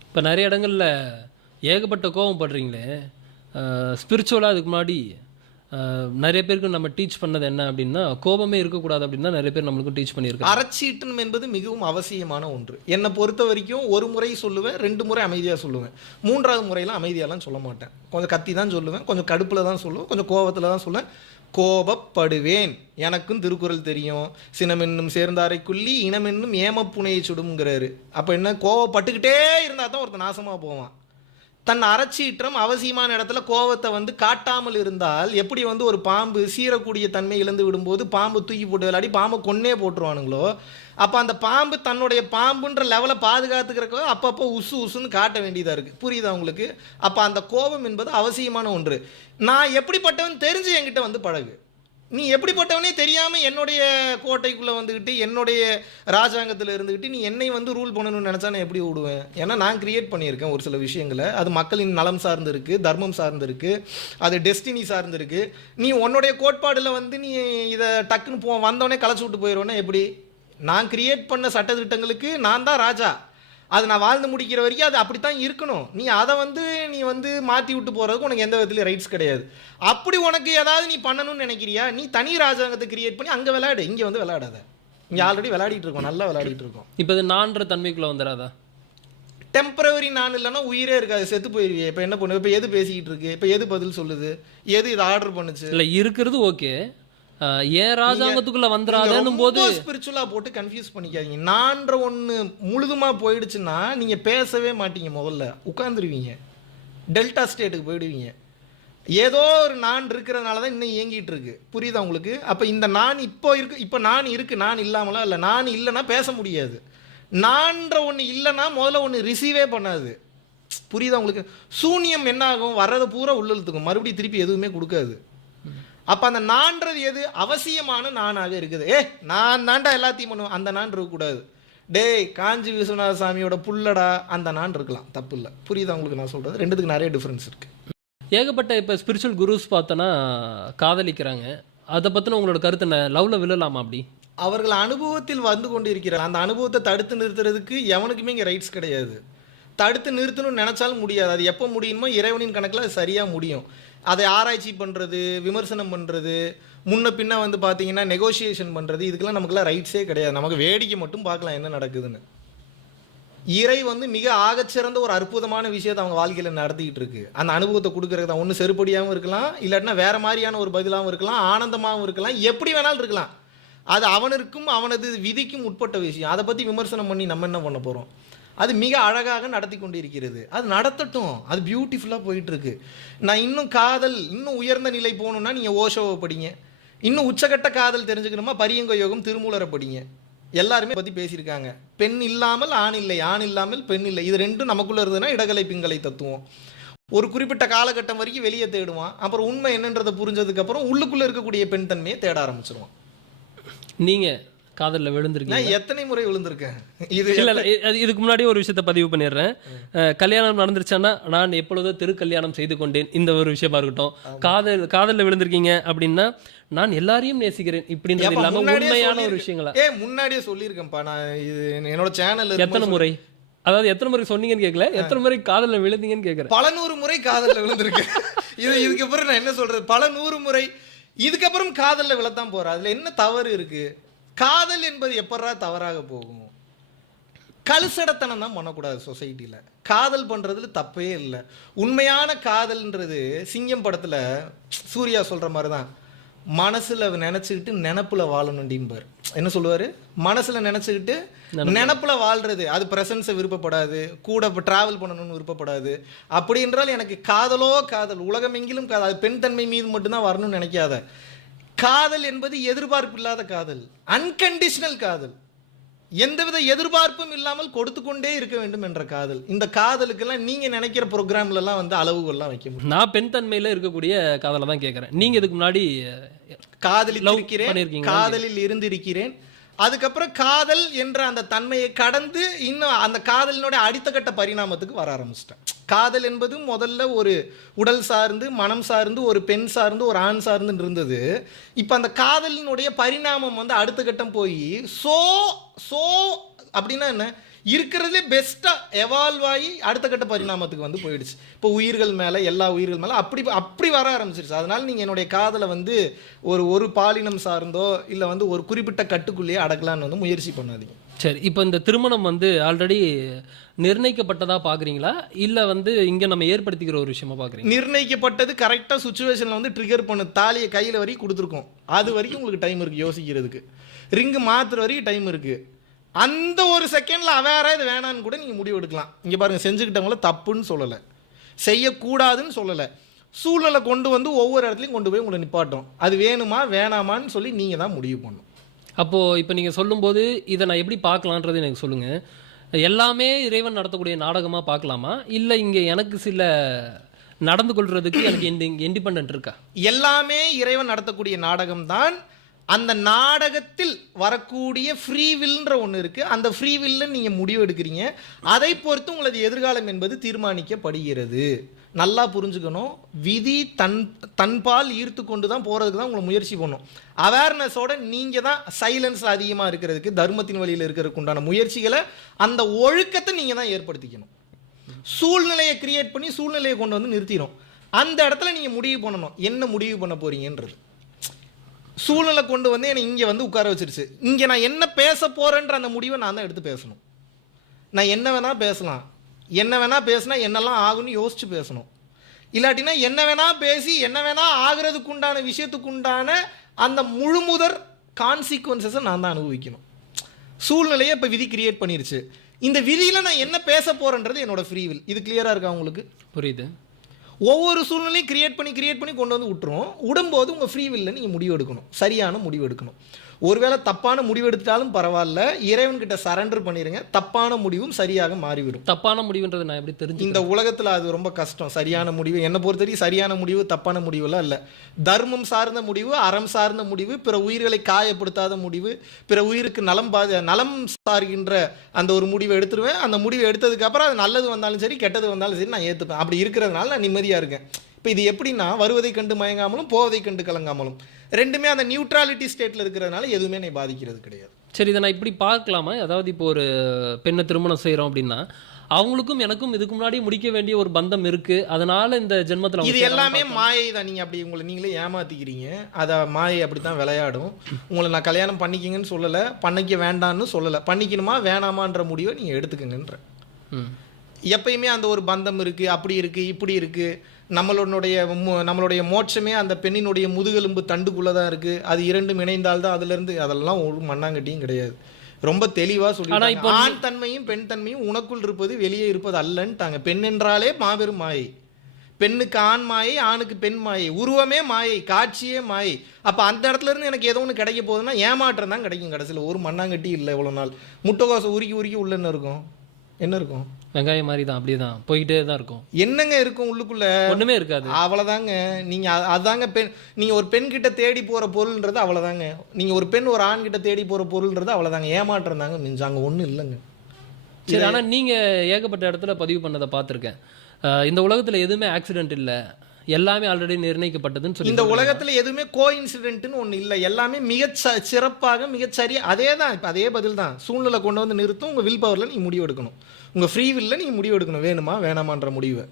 இப்போ நிறைய இடங்களில் ஏகப்பட்ட கோபம் படுறீங்களே, ஸ்பிரிச்சுவலாக அதுக்கு முன்னாடி நிறைய பேருக்கு நம்ம டீச் பண்ணது என்ன அப்படின்னா கோபமே இருக்கக்கூடாது அப்படின்னு தான் நிறைய பேர் நம்மளுக்கும் டீச் பண்ணியிருக்காங்க. அறச்சீட்டம் என்பது மிகவும் அவசியமான ஒன்று. என்னை பொறுத்த வரைக்கும் ஒரு முறை சொல்லுவேன், 2 முறை அமைதியாக சொல்லுவேன், 3ஆவது முறையெல்லாம் அமைதியாலாம் சொல்ல மாட்டேன். கொஞ்சம் கத்தி தான் சொல்லுவேன், கொஞ்சம் கடுப்பில் தான் சொல்லுவேன், கொஞ்சம் கோபத்தில் தான் சொல்லுவேன். கோபப்படுவேன். எனக்கும் திருக்குறள் தெரியும், சினமென்னும் சேர்ந்தாரைக்குள்ளி இனமென்னும் ஏமப்புனையை சுடுங்கிறாரு. அப்போ என்ன, கோவப்பட்டுக்கிட்டே இருந்தால் தான் ஒருத்தன் நாசமாக போவான். தன் அறச்சீற்றம் அவசியமான இடத்துல கோவத்தை வந்து காட்டாமல் இருந்தால் எப்படி வந்து ஒரு பாம்பு சீரக்கூடிய தன்மை இழந்து விடும்போது பாம்பு தூக்கி போட்டு விளையாடி பாம்பை கொன்னே போட்டுருவானுங்களோ, அப்போ அந்த பாம்பு தன்னுடைய பாம்புன்ற லெவலை பாதுகாத்துக்கிறக்கோ அப்பப்போ உசுன்னு காட்ட வேண்டியதாக இருக்குது. புரியுதா உங்களுக்கு? அப்போ அந்த கோபம் என்பது அவசியமான ஒன்று. நான் எப்படிப்பட்டவன் தெரிஞ்சு என்கிட்ட வந்து பழகு. நீ எப்படிப்பட்டவனே தெரியாமல் என்னுடைய கோட்டைக்குள்ளே வந்துக்கிட்டு என்னுடைய ராஜாங்கத்தில் இருந்துக்கிட்டு நீ என்னை வந்து ரூல் பண்ணணும்னு நினச்சா நான் எப்படி விடுவேன்? ஏன்னா நான் கிரியேட் பண்ணியிருக்கேன் ஒரு சில விஷயங்களை. அது மக்களின் நலம் சார்ந்து இருக்குது, தர்மம் சார்ந்து இருக்குது, அது டெஸ்டினி சார்ந்து இருக்குது. நீ உன்னுடைய கோட்பாடில் வந்து நீ இதை டக்குன்னு வந்தோடனே களைச்சி விட்டு போயிடுவேன்னா எப்படி? நான் கிரியேட் பண்ண சட்டத்திட்டங்களுக்கு நான் தான் ராஜா. அது நான் வாழ்ந்து முடிக்கிற வரைக்கும் அது அப்படித்தான் இருக்கணும். நீ அதை நீ மாற்றி விட்டு போகிறதுக்கு உனக்கு எந்த விதத்துலையும் ரைட்ஸ் கிடையாது. அப்படி உனக்கு ஏதாவது நீ பண்ணணும்னு நினைக்கிறியா, நீ தனி ராஜாங்கத்தை கிரியேட் பண்ணி அங்கே விளையாடு, இங்கே விளையாடாத. இங்கே ஆல்ரெடி விளையாடிட்டு இருக்கோம், நல்லா விளையாடிட்டு இருக்கோம். இப்போ இது நான்ற தன்மைக்குள்ளே வந்துடாதா? டெம்பரவரி நான் இல்லைன்னா உயிரே இருக்காது, செத்து போயிருவியே. இப்போ என்ன பண்ணுவேன், இப்போ எது பேசிக்கிட்டு இருக்கு, இப்போ எது பதில் சொல்லுது, எது இதை ஆர்டர் பண்ணுச்சு? இல்லை இருக்கிறது ஓகே, ஏன் ராஜாங்கத்துக்குள்ள வந்துடாதுன்னும் போது ஸ்பிரிச்சுவலா போட்டு கன்ஃபியூஸ் பண்ணிக்காதீங்க. நான்ற ஒன்று முழுதுமா போயிடுச்சுன்னா நீங்க பேசவே மாட்டீங்க, முதல்ல உட்காந்துருவீங்க, டெல்டா ஸ்டேட்டுக்கு போயிடுவீங்க. ஏதோ ஒரு நான் இருக்கிறதுனால தான் இன்னும் இயங்கிட்டு இருக்கு, புரியுதா உங்களுக்கு? அப்போ இந்த நான் இப்போ நான் இருக்கு, நான் இல்லாமலாம் இல்லை. நான் இல்லைன்னா பேச முடியாது. நான்ற ஒன்று இல்லைன்னா முதல்ல ஒன்று ரிசீவே பண்ணாது, புரியுதா உங்களுக்கு? சூன்யம் என்ன ஆகும், வர்றதை பூரா உள்ளெழுத்துக்கும், மறுபடியும் திருப்பி எதுவுமே கொடுக்காது. அப்போ அந்த நான்றது எது அவசியமான நானாக இருக்குது. நான் தாண்டா எல்லாத்தையும் பண்ணுவேன், அந்த நான் இருக்கக்கூடாது. டேய் காஞ்சி விஸ்வநாத சாமியோட புல்லடா, அந்த நான் இருக்கலாம், தப்பு இல்லை. புரியுதா உங்களுக்கு நான் சொல்கிறது? ரெண்டுத்துக்கு நிறைய டிஃப்ரென்ஸ் இருக்குது. ஏகப்பட்ட இப்போ ஸ்பிரிச்சுவல் குருஸ் பார்த்தோன்னா காதலிக்கிறாங்க, அதை பற்றின உங்களோட கருத்து என்ன? லவ்வில் விழலாமா அப்படி? அவர்கள் அனுபவத்தில் வந்து கொண்டு இருக்கிறார். அந்த அனுபவத்தை தடுத்து நிறுத்துறதுக்கு எவனுக்குமே இங்கே ரைட்ஸ் கிடையாது. தடுத்து நிறுத்தணும்னு நினச்சாலும் முடியாது. அது எப்போ முடியுமோ இறைவனின் கணக்கில் அது சரியாக முடியும். அதை ஆராய்ச்சி பண்ணுறது, விமர்சனம் பண்ணுறது, முன்ன பின்ன பார்த்தீங்கன்னா நெகோசியேஷன் பண்ணுறது, இதுக்கெல்லாம் நமக்குலாம் ரைட்ஸே கிடையாது. நமக்கு வேடிக்கை மட்டும் பார்க்கலாம் என்ன நடக்குதுன்னு. இறை மிக ஆகச்சிறந்த ஒரு அற்புதமான விஷயத்தை அவங்க வாழ்க்கையில் நடத்திக்கிட்டு இருக்கு. அந்த அனுபவத்தை கொடுக்கறது தான். ஒன்று செருப்படியாகவும் இருக்கலாம், இல்லாட்டினா வேறு மாதிரியான ஒரு பதிலாகவும் இருக்கலாம், ஆனந்தமாகவும் இருக்கலாம், எப்படி வேணாலும் இருக்கலாம். அது அவனுக்கும் அவனது விதிக்கும் உட்பட்ட விஷயம். அதை பற்றி விமர்சனம் பண்ணி நம்ம என்ன பண்ண போகிறோம்? அது மிக அழகாக நடத்தி கொண்டு இருக்கிறது. அது நடத்தட்டும், அது பியூட்டிஃபுல்லாக போயிட்டுருக்கு. நான் இன்னும் காதல் இன்னும் உயர்ந்த நிலை போகணுன்னா நீங்கள் ஓஷோவை படிங்க. இன்னும் உச்சகட்ட காதல் தெரிஞ்சுக்கணுமா பரியங்க யோகம், திருமூலரை படிங்க. எல்லாருமே பற்றி பேசியிருக்காங்க. பெண் இல்லாமல் ஆண் இல்லை, ஆண் இல்லாமல் பெண் இல்லை. இது ரெண்டும் நமக்குள்ளே இருந்ததுன்னா இடகலை பிங்கலை தத்துவம். ஒரு குறிப்பிட்ட காலகட்டம் வரைக்கும் வெளியே தேடுவான், அப்புறம் உண்மை என்னன்றதை புரிஞ்சதுக்கப்புறம் உள்ளுக்குள்ளே இருக்கக்கூடிய பெண் தன்மையை தேட ஆரம்பிச்சிருவான். நீங்கள் காதலில் விழுந்திருக்கீங்க? நான் எத்தனை முறை விழுந்திருக்கேன். இதுக்கு முன்னாடி ஒரு விஷயத்த பதிவு பண்ணிடுறேன். கல்யாணம் நடந்துருச்சான்னா நான் எப்பொழுதோ திருக்கல்யாணம் செய்து கொண்டேன், இந்த ஒரு விஷயமா இருக்கட்டும். காதலில் விழுந்திருக்கீங்க அப்படின்னா நான் எல்லாரையும் நேசிக்கிறேன் இப்படின்றது இல்லாம உண்மையான ஒரு விஷயங்களா முன்னாடியே சொல்லியிருக்கேன்ப்பா. நான் இது என்னோட சேனல் எத்தனை முறை, அதாவது எத்தனை முறை சொன்னீங்கன்னு கேட்கல, எத்தனை முறை காதலில் விழுந்தீங்கன்னு கேட்குறேன். பல 100 முறை காதலில் விழுந்திருக்கேன். இதுக்கப்புறம் நான் என்ன சொல்றது, பல 100 முறை. இதுக்கப்புறம் காதலில் விழத்தான் போறேன். அதுல என்ன தவறு இருக்கு? காதல் என்பது எப்படா தவறாக போகும்? கலுசடத்தனம் தான் பண்ணக்கூடாது சொசைட்டியில். காதல் பண்ணுறதுல தப்பே இல்லை. உண்மையான காதல்ன்றது சிங்கம் படத்தில் சூர்யா சொல்கிற மாதிரி தான். மனசில் நினச்சிக்கிட்டு நினப்பில் வாழணுண்டின்பார். என்ன சொல்லுவார்? மனசில் நினச்சிக்கிட்டு நினப்பில் வாழ்கிறது. அது ப்ரெசன்ஸை விருப்பப்படாது, கூட ட்ராவல் பண்ணணும்னு விருப்பப்படாது. அப்படி என்றால் எனக்கு காதலோ காதல், உலகமெங்கிலும் காதல், அது பெண் தன்மை மீது மட்டும்தான் வரணும்னு நினைக்காத. காதல் என்பது எதிர்பார்ப்பு இல்லாத காதல், அன்கண்டிஷனல் காதல். எந்தவித எதிர்பார்ப்பும் இல்லாமல் கொடுத்து கொண்டே இருக்க வேண்டும் என்ற காதல். இந்த காதலுக்கெல்லாம் நீங்க நினைக்கிற ப்ரோக்ராம்லாம் அளவுகள்லாம் வைக்க முடியும். நான் பெண் தன்மையில இருக்கக்கூடிய காதலை தான் கேட்கறேன். நீங்க இதுக்கு முன்னாடி காதலில் இருந்திருக்கிறேன். அதுக்கப்புறம் காதல் என்ற அந்த தன்மையை கடந்து இன்னும் அந்த காதலினுடைய அடுத்த கட்ட பரிணாமத்துக்கு வர ஆரம்பிச்சிட்டேன். காதல் என்பது முதல்ல ஒரு உடல் சார்ந்து, மனம் சார்ந்து, ஒரு பெண் சார்ந்து, ஒரு ஆண் சார்ந்து இருந்தது. இப்போ அந்த காதலினுடைய பரிணாமம் அடுத்த கட்டம் போய் சோ அப்படின்னா என்ன, இருக்கிறதுலே பெஸ்ட்டாக எவால்வ் ஆகி அடுத்த கட்ட பரிணாமத்துக்கு போயிடுச்சு. இப்போ உயிர்கள் மேலே, எல்லா உயிர்கள் மேலே அப்படி வர ஆரம்பிச்சிருச்சு. அதனால் நீங்கள் என்னுடைய காதலை ஒரு பாலினம் சார்ந்தோ இல்லை ஒரு குறிப்பிட்ட கட்டுக்குள்ளேயே அடக்கலான்னு முயற்சி பண்ணாதீங்க. சரி, இப்போ இந்த திருமணம் ஆல்ரெடி நிர்ணயிக்கப்பட்டதாக பார்க்குறீங்களா, இல்லை இங்கே நம்ம ஏற்படுத்திக்கிற ஒரு விஷயமா பார்க்குறீங்க? நிர்ணயிக்கப்பட்டது கரெக்டாக சுச்சுவேஷனில் ட்ரிகர் பண்ணு. தாலியை கையில் வரைக்கும் கொடுத்துருக்கோம், அது வரைக்கும் உங்களுக்கு டைம் இருக்குது யோசிக்கிறதுக்கு. ரிங்கு மாற்றுற வரைக்கும் டைம் இருக்குது. அந்த ஒரு செகண்டில் அவேரா இது வேணான்னு கூட நீங்கள் முடிவு எடுக்கலாம். இங்கே பாருங்கள், செஞ்சுக்கிட்டவங்கள தப்புன்னு சொல்லலை, செய்யக்கூடாதுன்னு சொல்லலை. சூழலை கொண்டு ஒவ்வொரு இடத்துலையும் கொண்டு போய் உங்களை நிப்பாட்டும். அது வேணுமா வேணாமான்னு சொல்லி நீங்கள் தான் முடிவு பண்ணணும். அப்போது இப்போ நீங்கள் சொல்லும்போது இதை நான் எப்படி பார்க்கலான்றது எனக்கு சொல்லுங்கள். எல்லாமே இறைவன் நடத்தக்கூடிய நாடகமாக பார்க்கலாமா, இல்லை இங்கே எனக்கு சில நடந்து கொள்றதுக்கு எனக்கு இண்டிபெண்டன்ட் இருக்கா? எல்லாமே இறைவன் நடத்தக்கூடிய நாடகம் தான். அந்த நாடகத்தில் வரக்கூடிய ஃப்ரீவில்ன்ற ஒன்று இருக்குது. அந்த ஃப்ரீவில்ல நீங்கள் முடிவு எடுக்கிறீங்க. அதை பொறுத்து உங்களது எதிர்காலம் என்பது தீர்மானிக்கப்படுகிறது. நல்லா புரிஞ்சுக்கணும். விதி தன்பால் ஈர்த்து கொண்டு தான் போகிறதுக்கு தான் உங்களை முயற்சி பண்ணும். அவேர்னஸோட நீங்கள் தான் சைலன்ஸ் அதிகமாக இருக்கிறதுக்கு, தர்மத்தின் வழியில் இருக்கிறதுக்கு உண்டான முயற்சிகளை, அந்த ஒழுக்கத்தை நீங்கள் தான் ஏற்படுத்திக்கணும். சூழ்நிலையை கிரியேட் பண்ணி சூழ்நிலையை கொண்டு வந்து நிறுத்திடும். அந்த இடத்துல நீங்கள் முடிவு பண்ணணும், என்ன முடிவு பண்ண போகிறீங்கன்றது. சூழ்நிலை கொண்டு வந்து என்னை இங்கே வந்து உட்கார வச்சிருச்சு. இங்கே நான் என்ன பேச போகிறேன்ற அந்த முடிவை நான் தான் எடுத்து பேசணும். நான் என்ன வேணால் பேசலாம், என்ன வேணால் பேசினா என்னெல்லாம் ஆகுன்னு யோசித்து பேசணும். இல்லாட்டினா என்ன வேணால் பேசி என்ன வேணால் ஆகிறதுக்கு உண்டான விஷயத்துக்கு உண்டான அந்த முழுமுதற் கான்சிக்வன்சஸை நான் தான் அனுபவிக்கணும். சூழ்நிலையை இப்போ விதி கிரியேட் பண்ணிருச்சு. இந்த விதியில் நான் என்ன பேச போகிறேன்றது என்னோட ஃப்ரீவில். இது கிளியராக இருக்கா உங்களுக்கு? புரியுது. ஒவ்வொரு சூழ்நிலையும் கிரியேட் பண்ணி கொண்டு வந்து விட்டுரும். விடும்போது உங்கள் ஃப்ரீவில்ல நீங்கள் முடிவு எடுக்கணும், சரியான முடிவு எடுக்கணும். ஒருவேளை தப்பான முடிவு எடுத்தாலும் பரவாயில்ல, இறைவன்கிட்ட சரண்டர் பண்ணிடுங்க. தப்பான முடிவும் சரியாக மாறிவிடும். தப்பான முடிவுன்றது நான் எப்படி தெரிஞ்சு? இந்த உலகத்தில் அது ரொம்ப கஷ்டம். சரியான முடிவு என்னை பொறுத்தவரைக்கும் சரியான முடிவு தப்பான முடிவுலாம் இல்லை. தர்மம் சார்ந்த முடிவு, அறம் சார்ந்த முடிவு, பிற உயிர்களை காயப்படுத்தாத முடிவு, பிற உயிருக்கு நலம் சார்கின்ற அந்த ஒரு முடிவை எடுத்துருவேன். அந்த முடிவை எடுத்ததுக்கு அப்புறம் அது நல்லது வந்தாலும் சரி கெட்டது வந்தாலும் சரி நான் ஏற்றுப்பேன். அப்படி இருக்கிறதுனால நான் நிம்மதியாக இருக்கேன். இப்போ இது எப்படின்னா, வருவதை கண்டு மயங்காமலும் போவதை கண்டு கலங்காமலும், ரெண்டுமே அந்த நியூட்ராலிட்டி ஸ்டேட்டில் இருக்கிறதுனால எதுவுமே என்னை பாதிக்கிறது கிடையாது. சரி, இதை நான் இப்படி பார்க்கலாமா? அதாவது இப்போ ஒரு பெண்ணை திருமணம் செய்கிறோம் அப்படின்னா, அவங்களுக்கும் எனக்கும் இதுக்கு முன்னாடி முடிக்க வேண்டிய ஒரு பந்தம் இருக்கு, அதனால இந்த ஜென்மத்தில் இது எல்லாமே மாயை தான். நீங்கள் அப்படி உங்களை நீங்களே ஏமாத்திக்கிறீங்க. அதை மாயை அப்படி தான் விளையாடும். உங்களை நான் கல்யாணம் பண்ணிக்கிங்கன்னு சொல்லலை, பண்ணிக்க வேண்டான்னு சொல்லலை, பண்ணிக்கணுமா வேணாமான்ற முடிவை நீங்கள் எடுத்துக்கங்கன்ற. எப்பயுமே அந்த ஒரு பந்தம் இருக்குது, அப்படி இருக்குது, இப்படி இருக்குது. நம்மளுடைய மோட்சமே அந்த பெண்ணினுடைய முதுகெலும்பு தண்டுக்குள்ளே தான் இருக்குது. அது இரண்டும் இணைந்தால்தான் அதுலேருந்து, அதெல்லாம் ஒரு மண்ணாங்கட்டியும் கிடையாது. ரொம்ப தெளிவாக சொல்லி, ஆண் தன்மையும் பெண் தன்மையும் உனக்குள் இருப்பது வெளியே இருப்பது அல்லன்ட்டாங்க. பெண் என்றாலே மாபெரும் மாயை. பெண்ணுக்கு ஆண் மாயை, ஆணுக்கு பெண் மாயை. உருவமே மாயை, காட்சியே மாயை. அப்போ அந்த இடத்துல இருந்து எனக்கு ஏதோ ஒன்று கிடைக்க போகுதுன்னா ஏமாற்றம் தான் கிடைக்கும். கடைசியில் ஒரு மண்ணாங்கட்டி இல்லை. இவ்வளோ நாள் முட்டைக்கோசை உருக்கி உள்ள என்ன இருக்கும்? வெங்காயம் மாதிரி தான், அப்படியே தான் போயிட்டே தான் இருக்கும். என்னங்க இருக்கும் உள்ளுக்குள்ள? ஒண்ணுமே இருக்காது. அவ்வளோதாங்க. நீங்கள் அதாங்க பெண். நீங்கள் ஒரு பெண் கிட்ட தேடி போகிற பொருள்ன்றது அவ்வளோதாங்க. நீங்கள் ஒரு பெண் ஒரு ஆண் கிட்ட தேடி போகிற பொருள்ன்றது அவ்வளோதாங்க. ஏமாற்றம் தாங்க மிஞ்சாங்க, ஒன்றும் இல்லைங்க. சரி, ஆனால் நீங்கள் ஏகப்பட்ட இடத்துல பதிவு பண்ணதை பார்த்துருக்கேன். இந்த உலகத்தில் எதுவுமே ஆக்சிடென்ட் இல்லை, எல்லாமே ஆல்ரெடி நிர்ணயிக்கப்பட்டதுன்னு சொல்லி. இந்த உலகத்தில் எதுவுமே கோ இன்சிடென்ட்னு ஒன்று இல்லை. எல்லாமே சிறப்பாக மிகச்சரியாக அதே தான். இப்போ அதே பதில் தான். சூழ்நிலை கொண்டு வந்து நிறுத்தும். உங்கள் வில் பவரில் நீங்கள் முடிவு எடுக்கணும். உங்கள் ஃப்ரீ வில்ல நீங்கள் முடிவு எடுக்கணும், வேணுமா வேணாமான்ற முடிவை.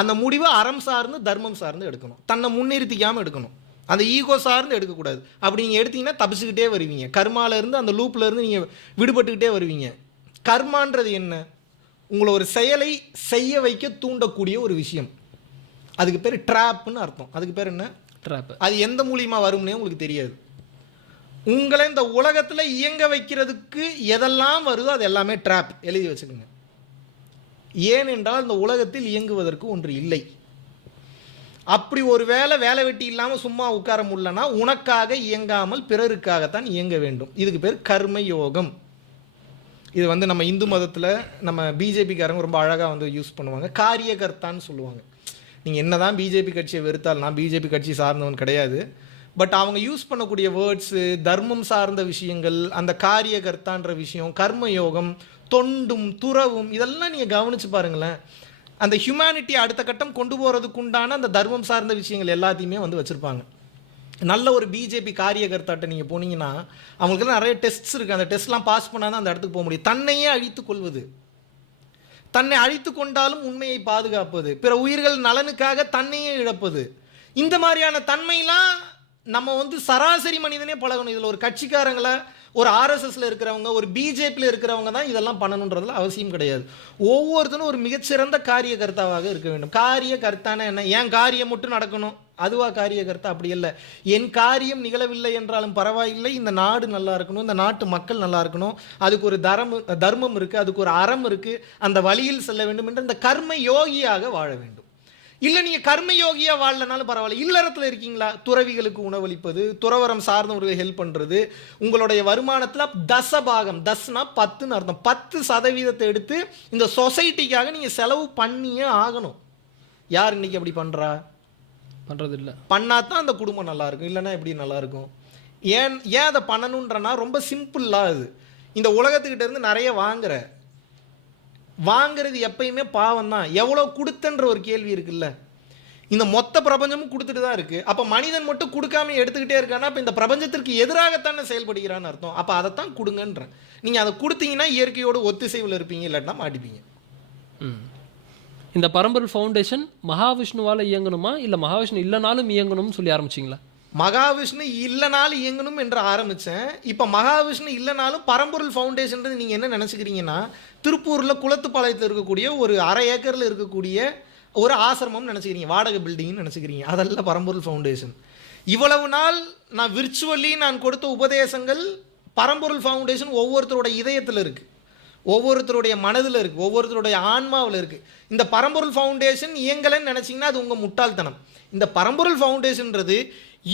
அந்த முடிவை அறம் சார்ந்து தர்மம் சார்ந்து எடுக்கணும். தன்னை முன்னிறுத்திக்காமல் எடுக்கணும். அந்த ஈகோ சார்ந்து எடுக்கக்கூடாது. அப்படி நீங்கள் எடுத்தீங்கன்னா தப்பிச்சுக்கிட்டே வருவீங்க. கர்மாலேருந்து அந்த லூப்லேருந்து நீங்கள் விடுபட்டுக்கிட்டே வருவீங்க. கர்மான்றது என்ன? உங்களை ஒரு செயலை செய்ய வைக்க தூண்டக்கூடிய ஒரு விஷயம். அதுக்கு பேர் ட்ராப்னு அர்த்தம். அதுக்கு பேர் என்ன? ட்ராப். அது எந்த மூலியமாக வரும்னே உங்களுக்கு தெரியாது. உங்களை இந்த உலகத்தில் இயங்க வைக்கிறதுக்கு எதெல்லாம் வருதோ அது எல்லாமே ட்ராப். எழுதி வச்சுக்கோங்க. ஏனென்றால் இந்த உலகத்தில் இயங்குவதற்கு ஒன்று இல்லை. அப்படி ஒரு வேலை வெட்டி இல்லாமல் சும்மா உட்கார முடியலன்னா உனக்காக இயங்காமல் பிறருக்காகத்தான் இயங்க வேண்டும். இதுக்கு பேர் கர்ம யோகம். இது வந்து நம்ம இந்து மதத்தில் நம்ம பிஜேபிக்காரங்க ரொம்ப அழகாக யூஸ் பண்ணுவாங்க. காரியகர்த்தான்னு சொல்லுவாங்க. நீங்கள் என்ன தான் பிஜேபி கட்சியை வெறுத்தால், நான் பிஜேபி கட்சி சார்ந்தவன் கிடையாது, பட் அவங்க யூஸ் பண்ணக்கூடிய வேர்ட்ஸு, தர்மம் சார்ந்த விஷயங்கள், அந்த காரியகர்த்தான்ற விஷயம், கர்மயோகம், தொண்டும் துறவும், இதெல்லாம் நீங்கள் கவனித்து பாருங்களேன். அந்த ஹியூமனிட்டி அடுத்த கட்டம் கொண்டு போகிறதுக்குண்டான அந்த தர்மம் சார்ந்த விஷயங்கள் எல்லாத்தையுமே வச்சுருப்பாங்க. நல்ல ஒரு பிஜேபி காரியகர்த்தாட்ட நீங்கள் போனீங்கன்னா அவங்களுக்குலாம் நிறைய டெஸ்ட்ஸ் இருக்குது. அந்த டெஸ்ட்லாம் பாஸ் பண்ணால் தான் அந்த இடத்துக்கு போக முடியும். தன்னையே அழித்து கொள்வது, தன்னை அழித்து கொண்டாலும் உண்மையை பாதுகாப்பது, பிற உயிர்கள் நலனுக்காக தன்னையே இழப்பது, இந்த மாதிரியான தன்மையெல்லாம் நம்ம சராசரி மனிதனே பழகணும். இதில் ஒரு கட்சிக்காரங்களை, ஒரு ஆர்எஸ்எஸ்ல இருக்கிறவங்க, ஒரு பிஜேபியில் இருக்கிறவங்க தான் இதெல்லாம் பண்ணணுன்றதுல அவசியம் கிடையாது. ஒவ்வொருத்தரும் ஒரு மிகச்சிறந்த காரியகர்த்தாவாக இருக்க வேண்டும். காரியகர்த்தான என்ன? என் காரியம் மட்டும் நடக்கணும், அதுவா காரியகர்த்தா? அப்படி இல்லை. என் காரியம் நிகழவில்லை என்றாலும் பரவாயில்லை, இந்த நாடு நல்லா இருக்கணும், இந்த நாட்டு மக்கள் நல்லா இருக்கணும், அதுக்கு ஒரு தர்மம் இருக்குது, அதுக்கு ஒரு அறம் இருக்குது, அந்த வழியில் செல்ல வேண்டும் என்று இந்த கர்ம யோகியாக வாழ வேண்டும். இல்லை நீங்கள் கர்மயோகியாக வாழலனாலும் பரவாயில்ல, இல்லறத்தில் இருக்கீங்களா, துறவிகளுக்கு உணவளிப்பது, துறவரம் சார்ந்தவர்களுக்கு ஹெல்ப் பண்ணுறது, உங்களுடைய வருமானத்தில் தசபாகம், தஸ்னா 10ன்னு அர்த்தம், 10% எடுத்து இந்த சொசைட்டிக்காக நீங்கள் செலவு பண்ணியே ஆகணும். யார் இன்னைக்கு அப்படி பண்ணுறா? பண்ணுறது இல்லை. பண்ணாதான் அந்த குடும்பம் நல்லாயிருக்கும். இல்லைன்னா எப்படி நல்லாயிருக்கும்? ஏன் ஏன் அதை பண்ணணுன்றனா ரொம்ப சிம்பிளா இது. இந்த உலகத்துக்கிட்ட இருந்து நிறைய வாங்குறது எப்பயுமே பாவம் தான். எவ்வளோ கொடுத்தன்ற ஒரு கேள்வி இருக்குல்ல. இந்த மொத்த பிரபஞ்சமும் கொடுத்துட்டு தான் இருக்கு. அப்போ மனிதன் மட்டும் கொடுக்காம எடுத்துக்கிட்டே இருக்கானா, அப்போ இந்த பிரபஞ்சத்திற்கு எதிராகத்தானே செயல்படுகிறான்னு அர்த்தம். அப்போ அதைத்தான் கொடுங்கன்றேன். நீங்கள் அதை கொடுத்தீங்கன்னா இயற்கையோடு ஒத்திசைவில் இருப்பீங்க, இல்லாட்டினா மாட்டிப்பீங்க. இந்த பரம்பொருள் ஃபவுண்டேஷன் மகாவிஷ்ணுவால் இயங்கணுமா இல்லை மகாவிஷ்ணு இல்லைனாலும் இயங்கணும்னு சொல்லி ஆரம்பிச்சிங்களா? மகாவிஷ்ணு இல்லைனாலும் இயங்கணும் என்று ஆரம்பித்தேன். இப்போ மகாவிஷ்ணு இல்லைனாலும் பரம்பொருள் ஃபவுண்டேஷன்றது நீங்கள் என்ன நினச்சிக்கிறீங்கன்னா, திருப்பூரில் குளத்துப்பாளையத்தில் இருக்கக்கூடிய ஒரு 1/2 ஏக்கரில் இருக்கக்கூடிய ஒரு ஆசிரமம் நினச்சிக்கிறீங்க, வாடகை பில்டிங்னு நினச்சிக்கிறீங்க. அதெல்லாம் பரம்பொருள் ஃபவுண்டேஷன். இவ்வளவு நாள் நான் விர்ச்சுவலி நான் கொடுத்த உபதேசங்கள் பரம்பொருள் ஃபவுண்டேஷன் ஒவ்வொருத்தரோட இதயத்தில் இருக்குது, ஒவ்வொருத்தருடைய மனதில் இருக்குது, ஒவ்வொருத்தருடைய ஆன்மாவில் இருக்குது. இந்த பரம்பொருள் ஃபவுண்டேஷன் இயங்கலைன்னு நினச்சிங்கன்னா அது உங்கள் முட்டாள்தனம். இந்த பரம்பொருள் ஃபவுண்டேஷன்ன்றது